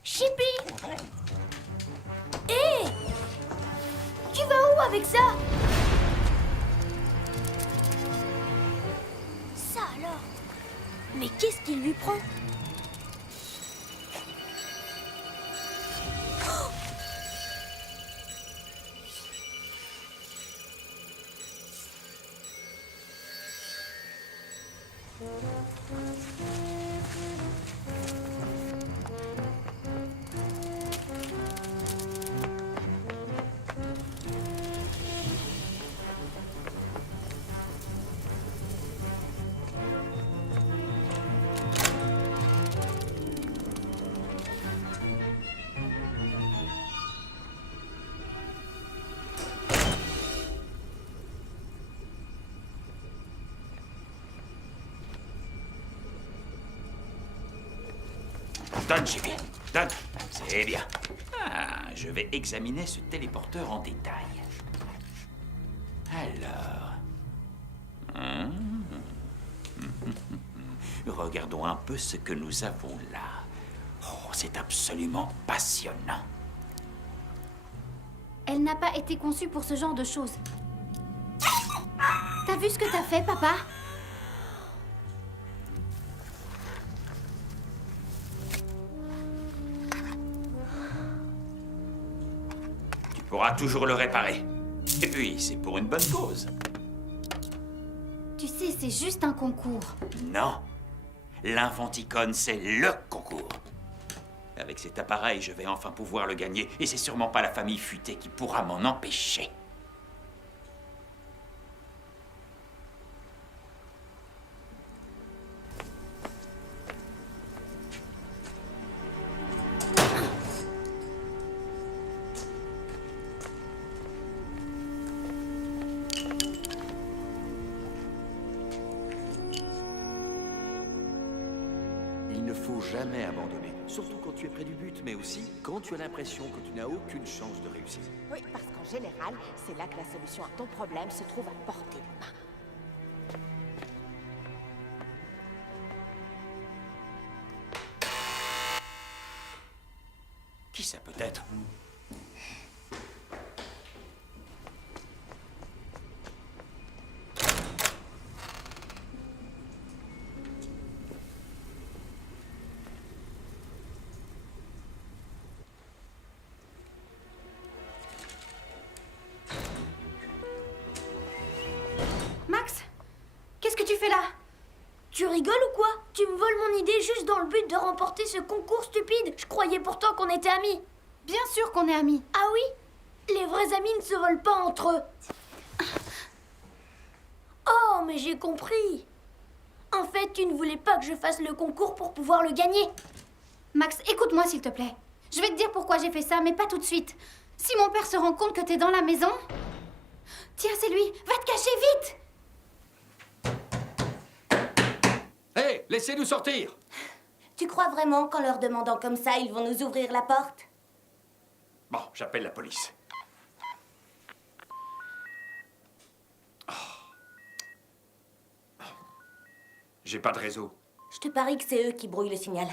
Chippy! Hé! Tu vas où avec ça? Ça alors? Mais qu'est-ce qu'il lui prend? Donne, Chippy, donne. C'est bien. Ah, je vais examiner ce téléporteur en détail. Alors... Regardons un peu ce que nous avons là. Oh, c'est absolument passionnant. Elle n'a pas été conçue pour ce genre de choses. T'as vu ce que t'as fait, papa? Tu pourras toujours le réparer. Et puis, c'est pour une bonne cause. Tu sais, c'est juste un concours. Non. L'Inventicon, c'est LE concours. Avec cet appareil, je vais enfin pouvoir le gagner. Et c'est sûrement pas la famille futée qui pourra m'en empêcher. Il ne faut jamais abandonner, surtout quand tu es près du but, mais aussi quand tu as l'impression que tu n'as aucune chance de réussir. Oui, parce qu'en général, c'est là que la solution à ton problème se trouve à portée de main. Qui ça peut être? Max, qu'est-ce que tu fais là? Tu rigoles ou quoi? Tu me voles mon idée juste dans le but de remporter ce concours stupide. Je croyais pourtant qu'on était amis. Bien sûr qu'on est amis. Ah oui? Les vrais amis ne se volent pas entre eux. Oh, mais j'ai compris. En fait, tu ne voulais pas que je fasse le concours pour pouvoir le gagner. Max, écoute-moi s'il te plaît. Je vais te dire pourquoi j'ai fait ça, mais pas tout de suite. Si mon père se rend compte que t'es dans la maison... Tiens, c'est lui. Va te cacher vite. Hé, laissez-nous sortir! Tu crois vraiment qu'en leur demandant comme ça, ils vont nous ouvrir la porte? Bon, j'appelle la police. J'ai pas de réseau. Je te parie que c'est eux qui brouillent le signal.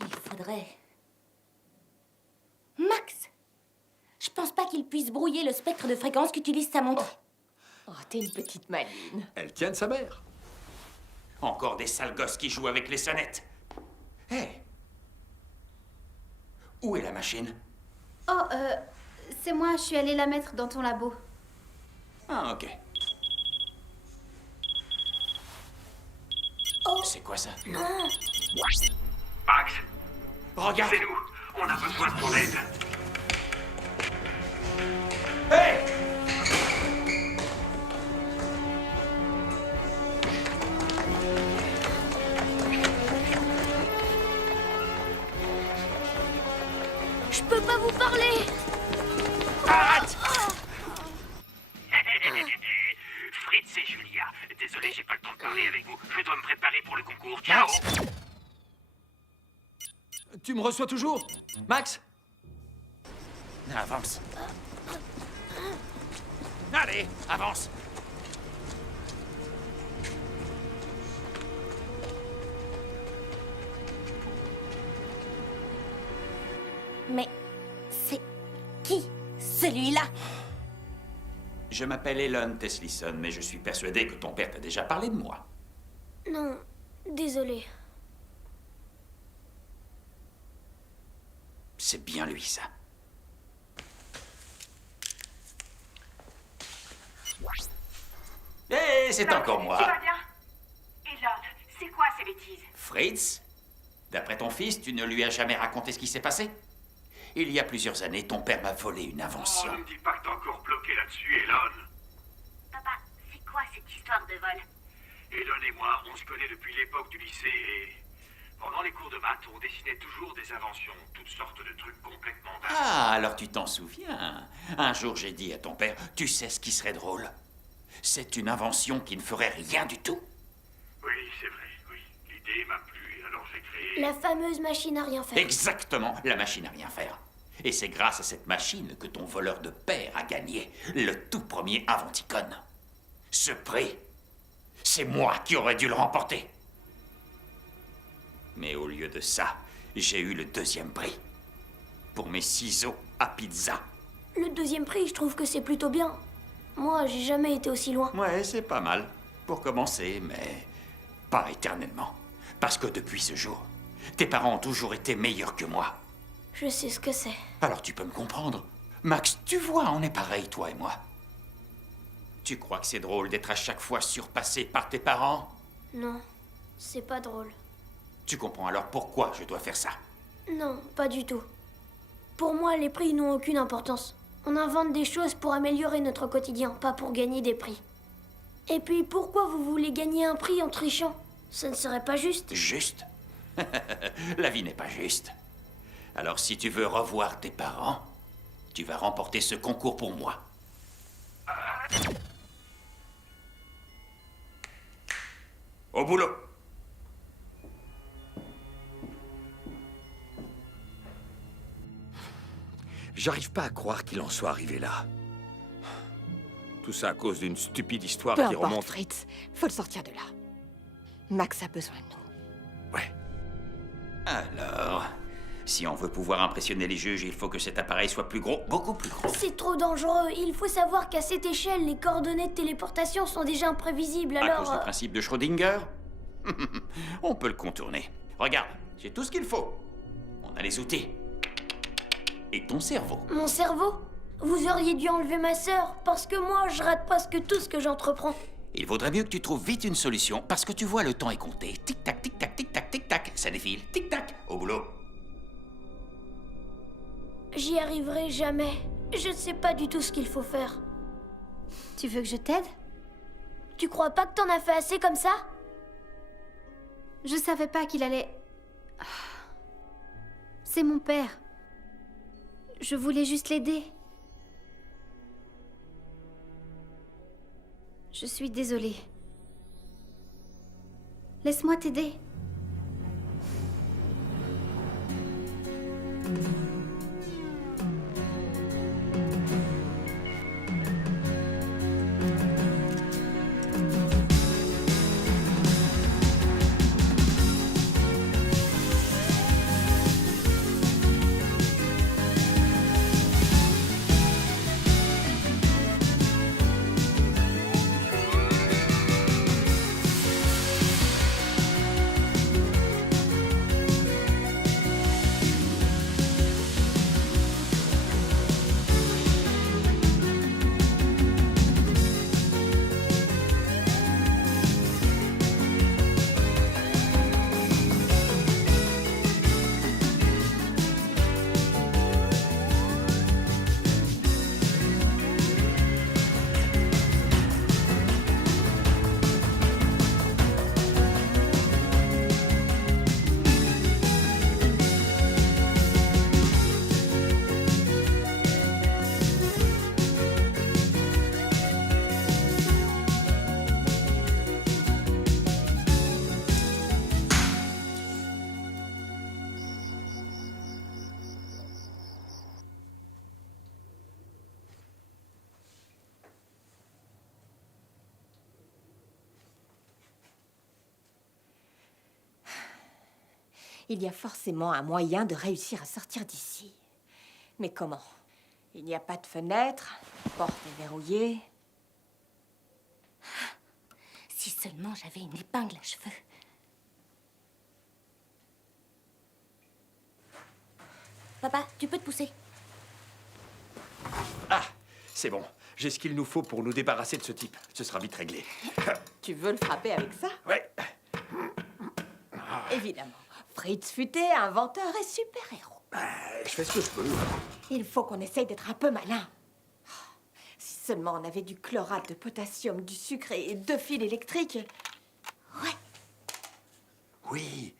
Il faudrait... Max! Je pense pas qu'ils puissent brouiller le spectre de fréquence qu'utilise sa montre. Oh, t'es une petite maline. Elle tient de sa mère. Encore des sales gosses qui jouent avec les sonnettes. Hé! Où est la machine? Oh, C'est moi, je suis allée la mettre dans ton labo. Ah, ok. C'est quoi ça? Non. Max, Regarde! c'est nous. On a besoin de ton aide. Hey! Je peux pas vous parler. Arrête! Fritz et Julia, désolé, j'ai pas le temps de parler avec vous. Je dois me préparer pour le concours. Ciao. Tu me reçois toujours? Max? Avance. Allez, avance. Mais c'est qui, celui-là? Je m'appelle Elon Teslison, mais je suis persuadé que ton père t'a déjà parlé de moi. Non, désolé. C'est bien lui, ça. Hé, c'est encore Tu moi. vas bien? Elon, c'est quoi ces bêtises? Fritz, d'après ton fils, tu ne lui as jamais raconté ce qui s'est passé? Il y a plusieurs années, ton père m'a volé une Oh, invention. ne me dis pas que t'es encore bloqué là-dessus, Elon. Papa, c'est quoi cette histoire de vol? Elon et moi, on se connaît depuis l'époque du lycée et... Pendant les cours de maths, on dessinait toujours des inventions, toutes sortes de trucs complètement dingues. Ah, alors tu t'en souviens. Un jour, j'ai dit à ton père, tu sais ce qui serait drôle? C'est une invention qui ne ferait rien du tout. Oui, c'est vrai, oui. L'idée m'a plu, et alors j'ai créé... La fameuse machine à rien faire. Exactement, la machine à rien faire. Et c'est grâce à cette machine que ton voleur de père a gagné le tout premier Inventicon. Ce prix, c'est moi qui aurais dû le remporter. Mais au lieu de ça, j'ai eu le deuxième prix. Pour mes ciseaux à pizza. Le deuxième prix, je trouve que c'est plutôt bien. Moi, j'ai jamais été aussi loin. Ouais, c'est pas mal. Pour commencer, mais pas éternellement. Parce que depuis ce jour, tes parents ont toujours été meilleurs que moi. Je sais ce que c'est. Alors tu peux me comprendre. Max, tu vois, on est pareil, toi et moi. Tu crois que c'est drôle d'être à chaque fois surpassé par tes parents? Non, c'est pas drôle. Tu comprends alors pourquoi je dois faire ça? Non, pas du tout. Pour moi, les prix n'ont aucune importance. On invente des choses pour améliorer notre quotidien, pas pour gagner des prix. Et puis, pourquoi vous voulez gagner un prix en trichant? Ce ne serait pas juste. Juste? La vie n'est pas juste. Alors si tu veux revoir tes parents, tu vas remporter ce concours pour moi. Au boulot! J'arrive pas à croire qu'il en soit arrivé là. Tout ça à cause d'une stupide histoire Peu qui importe, remonte... Fritz. Faut le sortir de là. Max a besoin de nous. Ouais. Alors, si on veut pouvoir impressionner les juges, il faut que cet appareil soit plus gros, beaucoup plus gros. C'est trop dangereux. Il faut savoir qu'à cette échelle, les coordonnées de téléportation sont déjà imprévisibles, À alors... cause du principe de Schrödinger? On peut le contourner. Regarde, j'ai tout ce qu'il faut. On a les outils. Et ton cerveau. Mon cerveau? Vous auriez dû enlever ma sœur, parce que moi, je rate presque tout ce que j'entreprends. Il vaudrait mieux que tu trouves vite une solution, parce que tu vois, le temps est compté. Tic-tac, tic-tac, tic-tac, tic-tac. Ça défile. Tic-tac. Au boulot. J'y arriverai jamais. Je ne sais pas du tout ce qu'il faut faire. Tu veux que je t'aide? Tu crois pas que t'en as fait assez comme ça? Je savais pas qu'il allait... Ah. C'est mon père. Je voulais juste l'aider. Je suis désolée. Laisse-moi t'aider. Il y a forcément un moyen de réussir à sortir d'ici. Mais comment? Il n'y a pas de fenêtre, la porte est verrouillée. Si seulement j'avais une épingle à cheveux. Papa, tu peux te pousser? Ah, c'est bon. J'ai ce qu'il nous faut pour nous débarrasser de ce type. Ce sera vite réglé. Tu veux le frapper avec ça? Ouais. Évidemment. Fritz Futé, inventeur et super-héros. Je fais ce que je peux. Il faut qu'on essaye d'être un peu malin. Si seulement on avait du chlorate de potassium, du sucre et 2 fils électriques. Ouais. Oui,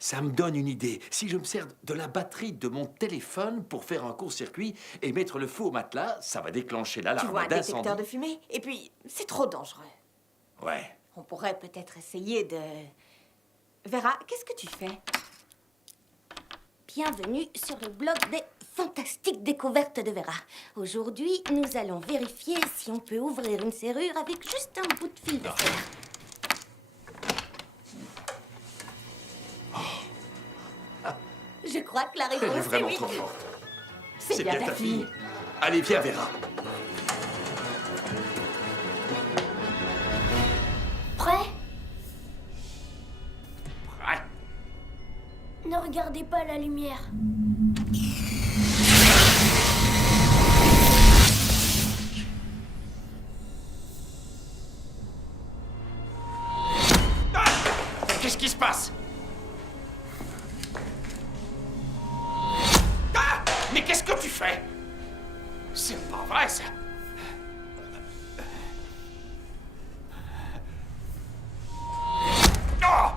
ça me donne une idée. Si je me sers de la batterie de mon téléphone pour faire un court-circuit et mettre le feu au matelas, ça va déclencher Tu l'alarme vois un d'incendie. détecteur de fumée? Et puis, c'est trop dangereux. Ouais. On pourrait peut-être essayer de... Vera, qu'est-ce que tu fais? Bienvenue sur le blog des fantastiques découvertes de Vera. Aujourd'hui, nous allons vérifier si on peut ouvrir une serrure avec juste un bout de fil de fer. Je crois que la Elle est réponse est vraiment oui. trop forte. C'est bien ta fille. Allez, viens, Vera. Prêt? Ouais. Ne regardez pas la lumière. Qu'est-ce qui se passe? Ah! Mais qu'est-ce que tu fais? C'est pas vrai, ça. Oh!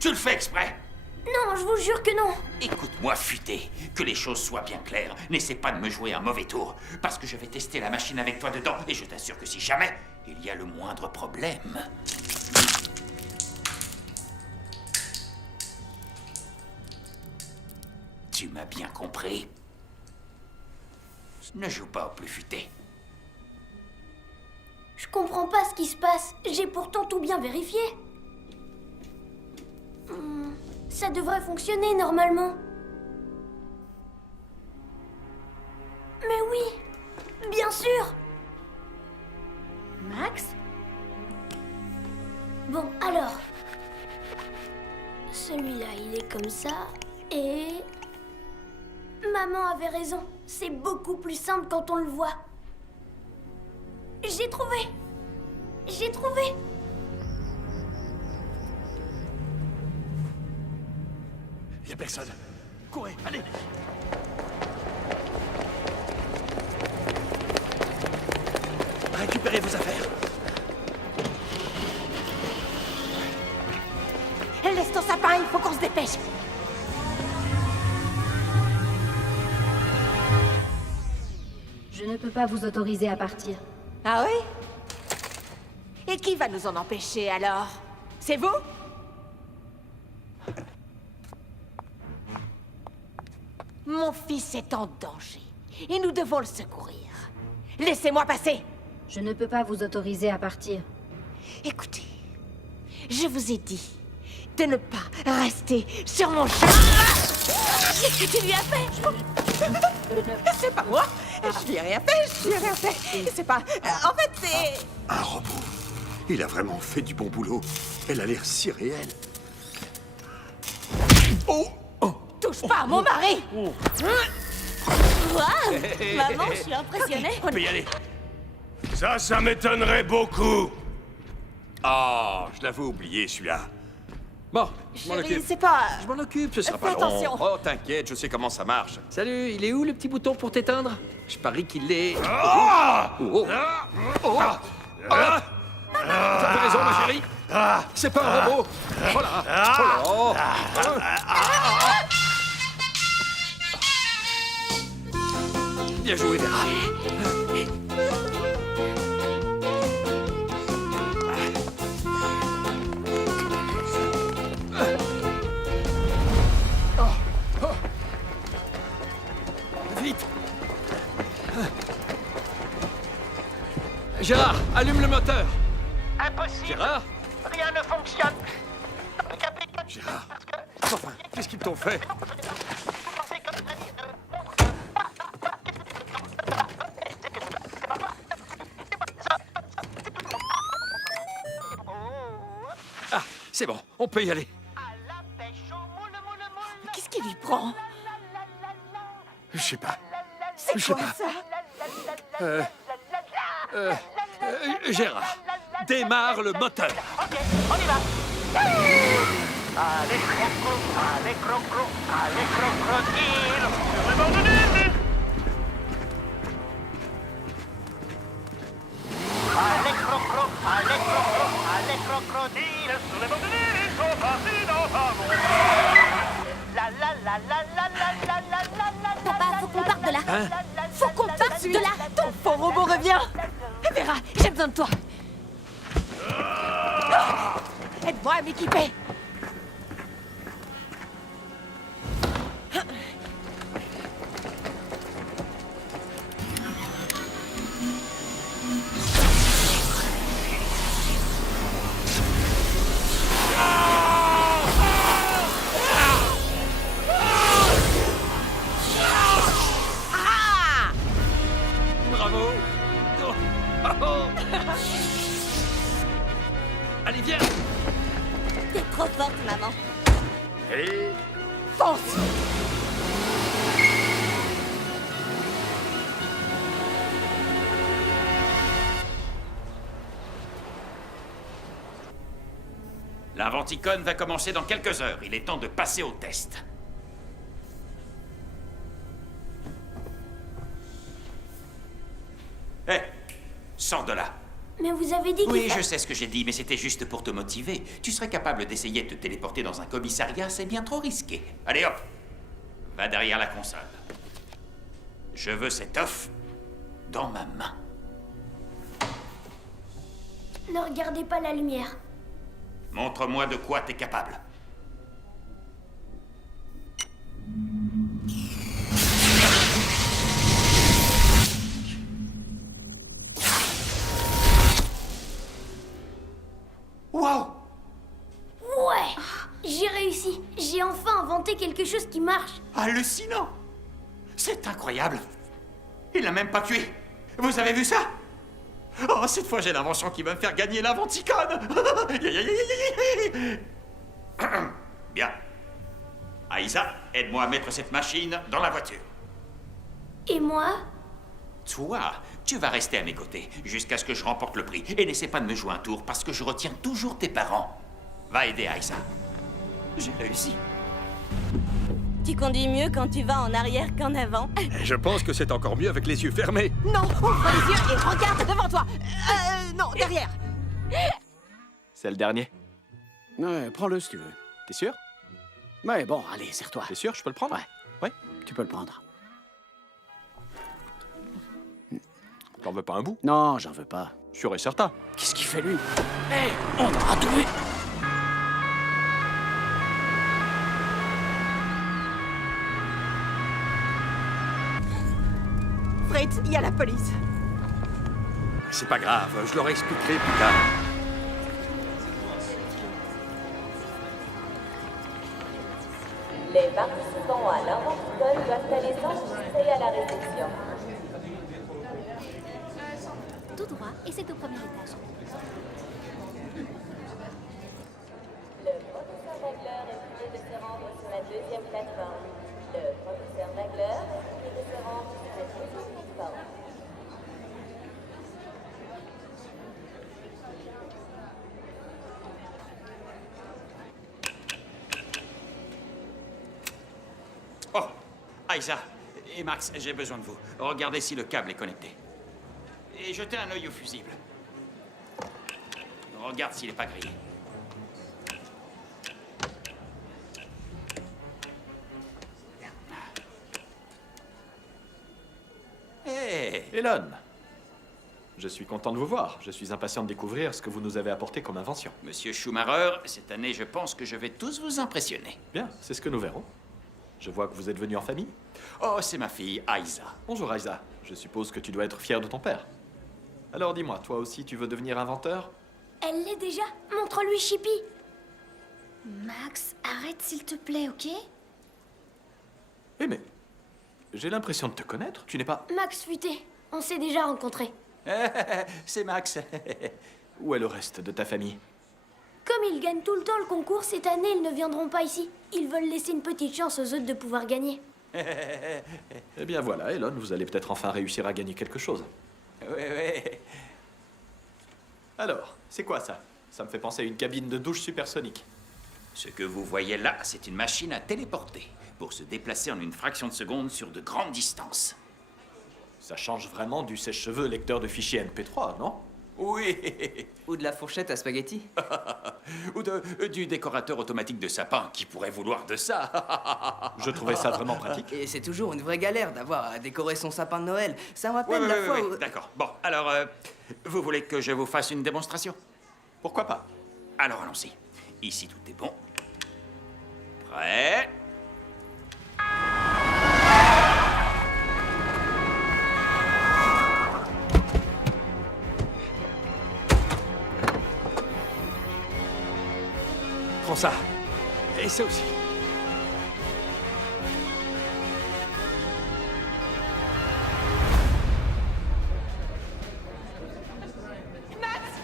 Tu le fais exprès? Non, je vous jure que non. Écoute-moi, Futé, que les choses soient bien claires. N'essaie pas de me jouer un mauvais tour, parce que je vais tester la machine avec toi dedans, et je t'assure que si jamais il y a le moindre problème... Tu m'as bien compris? Ne joue pas au plus futé. Je comprends pas ce qui se passe. J'ai pourtant tout bien vérifié. Ça devrait fonctionner normalement. Mais oui, bien sûr. Max? Bon, alors. Celui-là, il est comme ça. Et... Maman avait raison. C'est beaucoup plus simple quand on le voit. J'ai trouvé. J'ai trouvé. Il n'y a personne. Courez, allez. Récupérez vos affaires. Laisse ton sapin, il faut qu'on se dépêche. Je ne peux pas vous autoriser à partir. Ah oui? Et qui va nous en empêcher alors? C'est vous? Mon fils est en danger et nous devons le secourir. Laissez-moi passer. Je ne peux pas vous autoriser à partir. Écoutez, je vous ai dit de ne pas rester sur mon chemin. Qu'est-ce que tu lui as fait? C'est pas moi. Je lui ai rien fait, je lui ai rien fait. C'est pas... En fait, c'est... Un robot. Il a vraiment fait du bon boulot. Elle a l'air si réelle. Oh! Touche pas à mon mari. Waouh! Maman, je suis impressionnée. On peut y aller. Ça m'étonnerait beaucoup. Ah, je l'avais oublié, celui-là. Bon, je m'en Chérie, occupe. c'est pas... Je m'en occupe, ce sera Fais pas long. attention. Oh, t'inquiète, je sais comment ça marche. Salut, il est où le petit bouton pour t'éteindre? Je parie qu'il est... Ah! Oh, oh. Oh. Ah. T'as raison, ma chérie. C'est pas un robot. Voilà. Oh là. Bien joué, Vera. Vite. Gérard, allume le moteur. Impossible. Gérard. Rien ne fonctionne. Le capitaine... Gérard. Parce que Enfin, qu'est-ce qu'ils t'ont fait? Ah, c'est bon, on peut y aller. Qu'est-ce qui lui prend? Je sais pas. C'est quoi ça? Gérard, démarre le moteur. Ok, on y va. Allez, crocro, allez, crocro, allez, crocodile, sur le bord de l'île. Allez, crocro, allez, crocro, allez, crocodile, sur le bord de l'île, ils sont partis dans un monde. La la la la la la la la la. Papa, faut qu'on parte de là. Hein? Faut qu'on parte de là. Ton faux robot revient. Vera, j'ai besoin de toi. Aide-moi à m'équiper. Bravo. Oh. Allez, viens. T'es trop forte, maman. Et... Fonce. L'inventicone va commencer dans quelques heures. Il est temps de passer au test. Hé, sors de là. Mais vous avez dit Oui, qu'il je sais ce que j'ai dit, mais c'était juste pour te motiver. Tu serais capable d'essayer de te téléporter dans un commissariat, c'est bien trop risqué. Allez hop, va derrière la console. Je veux cet œuf dans ma main. Ne regardez pas la lumière. Montre-moi de quoi t'es capable. Waouh! Ouais, j'ai réussi. J'ai enfin inventé quelque chose qui marche. Hallucinant! C'est incroyable! Il n'a même pas cuit! Vous avez vu ça? Oh, cette fois j'ai l'invention qui va me faire gagner l'inventicone! Bien. Aïssa, aide-moi à mettre cette machine dans la voiture. Et moi? Toi, tu vas rester à mes côtés jusqu'à ce que je remporte le prix. Et n'essaie pas de me jouer un tour parce que je retiens toujours tes parents. Va aider Aïssa. J'ai réussi. Tu conduis mieux quand tu vas en arrière qu'en avant. Je pense que c'est encore mieux avec les yeux fermés. Non, ouvre les yeux et regarde devant toi. Non, derrière. C'est le dernier. Ouais, prends-le si tu veux. T'es sûr? Ouais, bon, allez, serre-toi. T'es sûr? Je peux le prendre? Ouais. Ouais. Tu peux le prendre. T'en veux pas un bout? Non, j'en veux pas. Sûr et certain. Qu'est-ce qu'il fait, lui? Hé, on aura trouvé. Fritz, il y a la police. C'est pas grave, je leur expliquerai plus tard. Les participants à l'inventicone doivent aller s'enregistrer à la réception. Tout droit, et c'est au premier étage. Le professeur Nagler est prié de se rendre sur la deuxième plateforme. Le professeur Nagler est prié de se rendre sur la deuxième plateforme. Oh, Aïssa et Max, j'ai besoin de vous. Regardez si le câble est connecté. Et jetez un œil au fusible. Regarde s'il n'est pas grillé. Hé, Elon. Je suis content de vous voir. Je suis impatient de découvrir ce que vous nous avez apporté comme invention. Monsieur Schumacher, cette année, je pense que je vais tous vous impressionner. Bien, c'est ce que nous verrons. Je vois que vous êtes venu en famille. Oh, c'est ma fille, Aïssa. Bonjour, Aïssa. Je suppose que tu dois être fier de ton père. Alors dis-moi, toi aussi, tu veux devenir inventeur? Elle l'est déjà. Montre-lui Chippy. Max, arrête s'il te plaît, ok? Eh mais, j'ai l'impression de te connaître. Tu n'es pas... Max Futé, on s'est déjà rencontrés. C'est Max. Où est le reste de ta famille? Comme ils gagnent tout le temps le concours, cette année, ils ne viendront pas ici. Ils veulent laisser une petite chance aux autres de pouvoir gagner. Eh bien voilà, Elon, vous allez peut-être enfin réussir à gagner quelque chose. Ouais. Alors, c'est quoi ça? Ça me fait penser à une cabine de douche supersonique. Ce que vous voyez là, c'est une machine à téléporter pour se déplacer en une fraction de seconde sur de grandes distances. Ça change vraiment du sèche-cheveux lecteur de fichiers MP3, non? Oui. Ou de la fourchette à spaghetti. Ou du décorateur automatique de sapin qui pourrait vouloir de ça. Je trouvais ça vraiment pratique. Et c'est toujours une vraie galère d'avoir à décorer son sapin de Noël. Ça me rappelle la fois où... D'accord. Bon, alors, vous voulez que je vous fasse une démonstration? Pourquoi pas? Alors, allons-y. Ici, tout est bon. Prêt? Prends ça. Et ça aussi.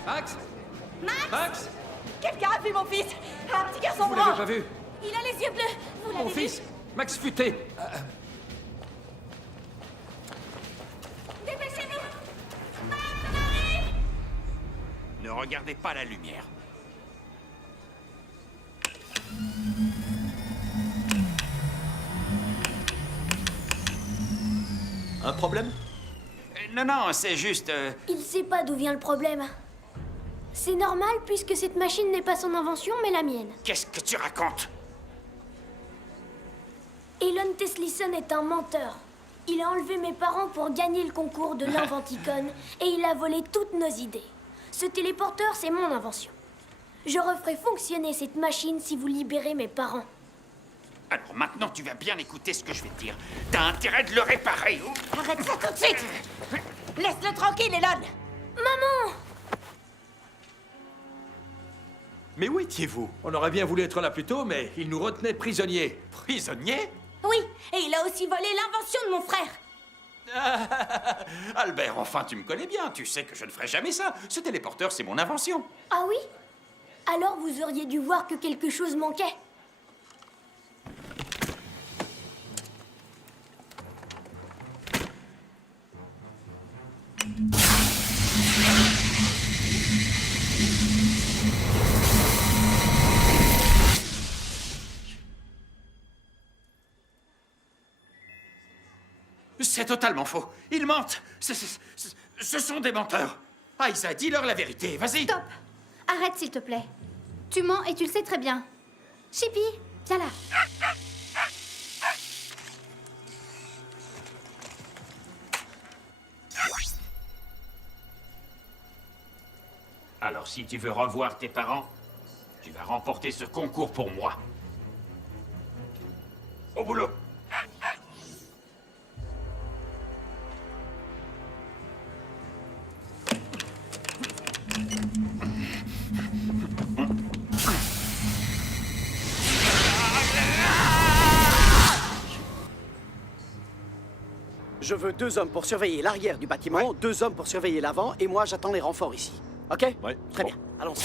Max! Max! Quelqu'un a vu mon fils? Un petit garçon Vous l'avez brun. pas vu? Il a les yeux bleus. Vous Mon l'avez vu? fils! Max Futé! Dépêchez-vous. Ne regardez pas la lumière. Un problème? Non, c'est juste... Il sait pas d'où vient le problème. C'est normal puisque cette machine n'est pas son invention, mais la mienne. Qu'est-ce que tu racontes? Elon Teslisson est un menteur. Il a enlevé mes parents pour gagner le concours de l'Inventicon et il a volé toutes nos idées. Ce téléporteur, c'est mon invention. Je referai fonctionner cette machine si vous libérez mes parents. Alors maintenant, tu vas bien écouter ce que je vais te dire. T'as intérêt de le réparer. Arrête ça tout de suite. Laisse-le tranquille, Elon. Maman! Mais où étiez-vous? On aurait bien voulu être là plus tôt, mais il nous retenait prisonniers. Prisonnier? Oui, et il a aussi volé l'invention de mon frère. Albert, enfin, tu me connais bien. Tu sais que je ne ferai jamais ça. Ce téléporteur, c'est mon invention. Ah oui? Alors vous auriez dû voir que quelque chose manquait. C'est totalement faux. Ils mentent. Ce sont des menteurs. Aïssa, dis-leur la vérité. Vas-y. Stop! Arrête, s'il te plaît. Tu mens et tu le sais très bien. Chippy, viens là. Alors, si tu veux revoir tes parents, tu vas remporter ce concours pour moi. Au boulot. Je veux 2 hommes pour surveiller l'arrière du bâtiment, 2 hommes pour surveiller l'avant, et moi j'attends les renforts ici. Ok? Ouais. Très bien, allons-y.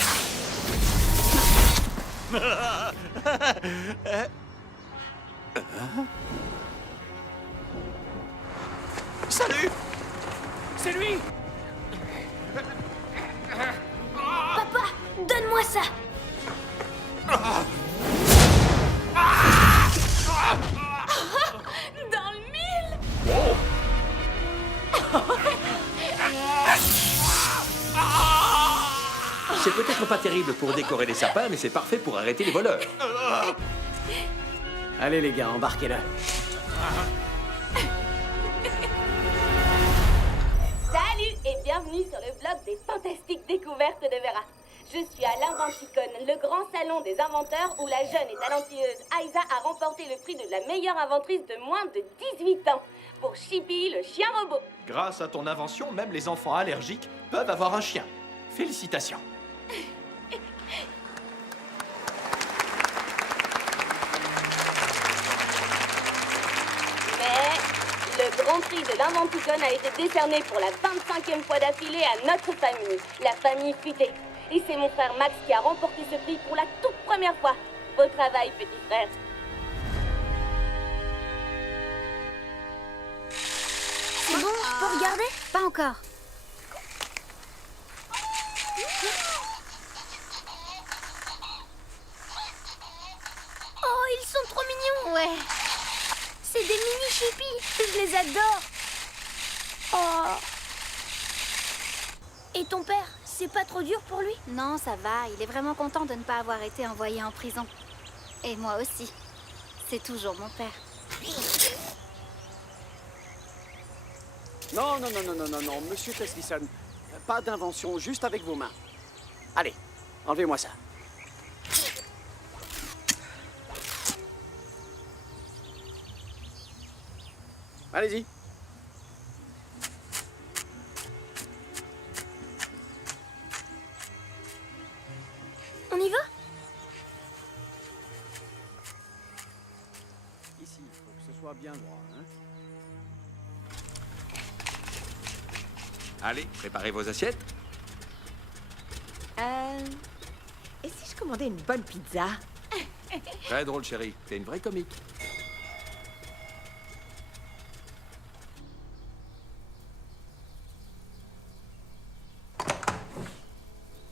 Salut! C'est lui! Papa, donne-moi ça. Dans le mille. C'est peut-être pas terrible pour décorer les sapins, mais c'est parfait pour arrêter les voleurs. Allez les gars, embarquez-le. Salut et bienvenue sur le blog des fantastiques découvertes de Vera. Je suis à l'Inventicon, le grand salon des inventeurs où la jeune et talentueuse Aïssa a remporté le prix de la meilleure inventrice de moins de 18 ans pour Chippy, le chien robot. Grâce à ton invention, même les enfants allergiques peuvent avoir un chien. Félicitations. Grand Prix de l'Inventicon a été décerné pour la 25e fois d'affilée à notre famille, la famille Futé. Et c'est mon frère Max qui a remporté ce prix pour la toute première fois. Beau travail, petit frère. C'est bon, je peux regarder? Pas encore. Oh, ils sont trop mignons! Ouais. C'est des mini chippies, je les adore! Oh! Et ton père, c'est pas trop dur pour lui? Non, ça va. Il est vraiment content de ne pas avoir été envoyé en prison. Et moi aussi. C'est toujours mon père. Non, monsieur Teslison. Pas d'invention, juste avec vos mains. Allez, enlevez-moi ça. Allez-y. On y va? Ici, il faut que ce soit bien droit, hein. Allez, préparez vos assiettes. Et si je commandais une bonne pizza? Très drôle, chérie. T'es une vraie comique.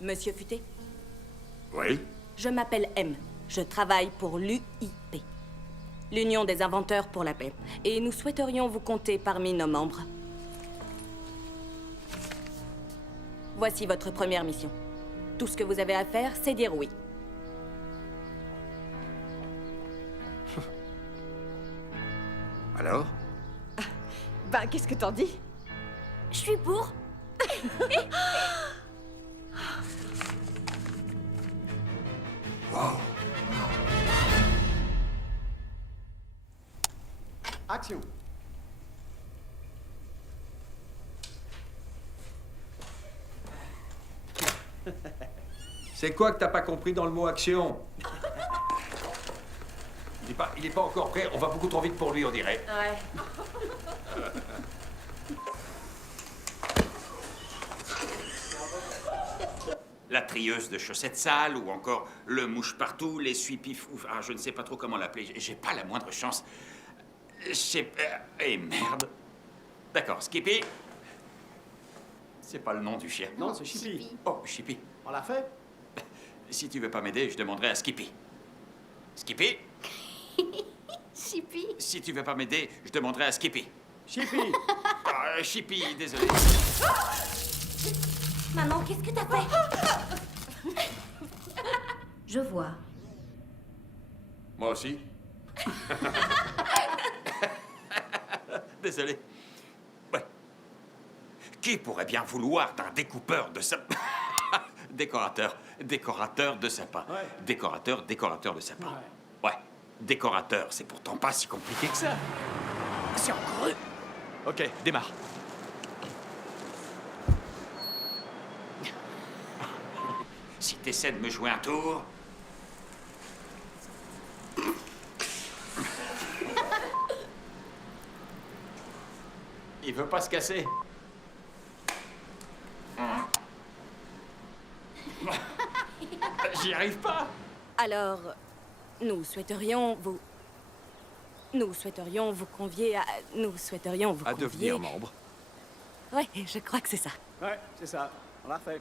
Monsieur Futé, Oui? je m'appelle M. Je travaille pour l'UIP, l'Union des inventeurs pour la paix. Et nous souhaiterions vous compter parmi nos membres. Voici votre première mission. Tout ce que vous avez à faire, c'est dire oui. Alors? Ben, qu'est-ce que t'en dis? Je suis pour. Wow. Action. C'est quoi que t'as pas compris dans le mot action? Il est pas encore prêt, on va beaucoup trop vite pour lui, on dirait. Ouais. La trieuse de chaussettes sales, ou encore le mouche-partout, l'essuie-pif... Ah, je ne sais pas trop comment l'appeler, j'ai pas la moindre chance. Eh merde. D'accord, Skippy. C'est pas le nom du chien. Non, c'est Chippy. Oh, Chippy. On l'a fait? Si tu veux pas m'aider, je demanderai à Skippy. Skippy? Chippy. Si tu veux pas m'aider, je demanderai à Skippy. Chippy. Chippy, désolé. Maman, qu'est-ce que t'as fait? Je vois. Moi aussi. Désolé. Ouais. Qui pourrait bien vouloir d'un découpeur de sapin? Décorateur de sapin. Ouais. Décorateur de sapin. Ouais. Décorateur, c'est pourtant pas si compliqué que ça. C'est encore eux. Ok, démarre. Si t'essaies de me jouer un tour... Il veut pas se casser. J'y arrive pas. Alors, nous souhaiterions vous convier à... À devenir membre. Ouais, je crois que c'est ça. Ouais, c'est ça. On l'a fait.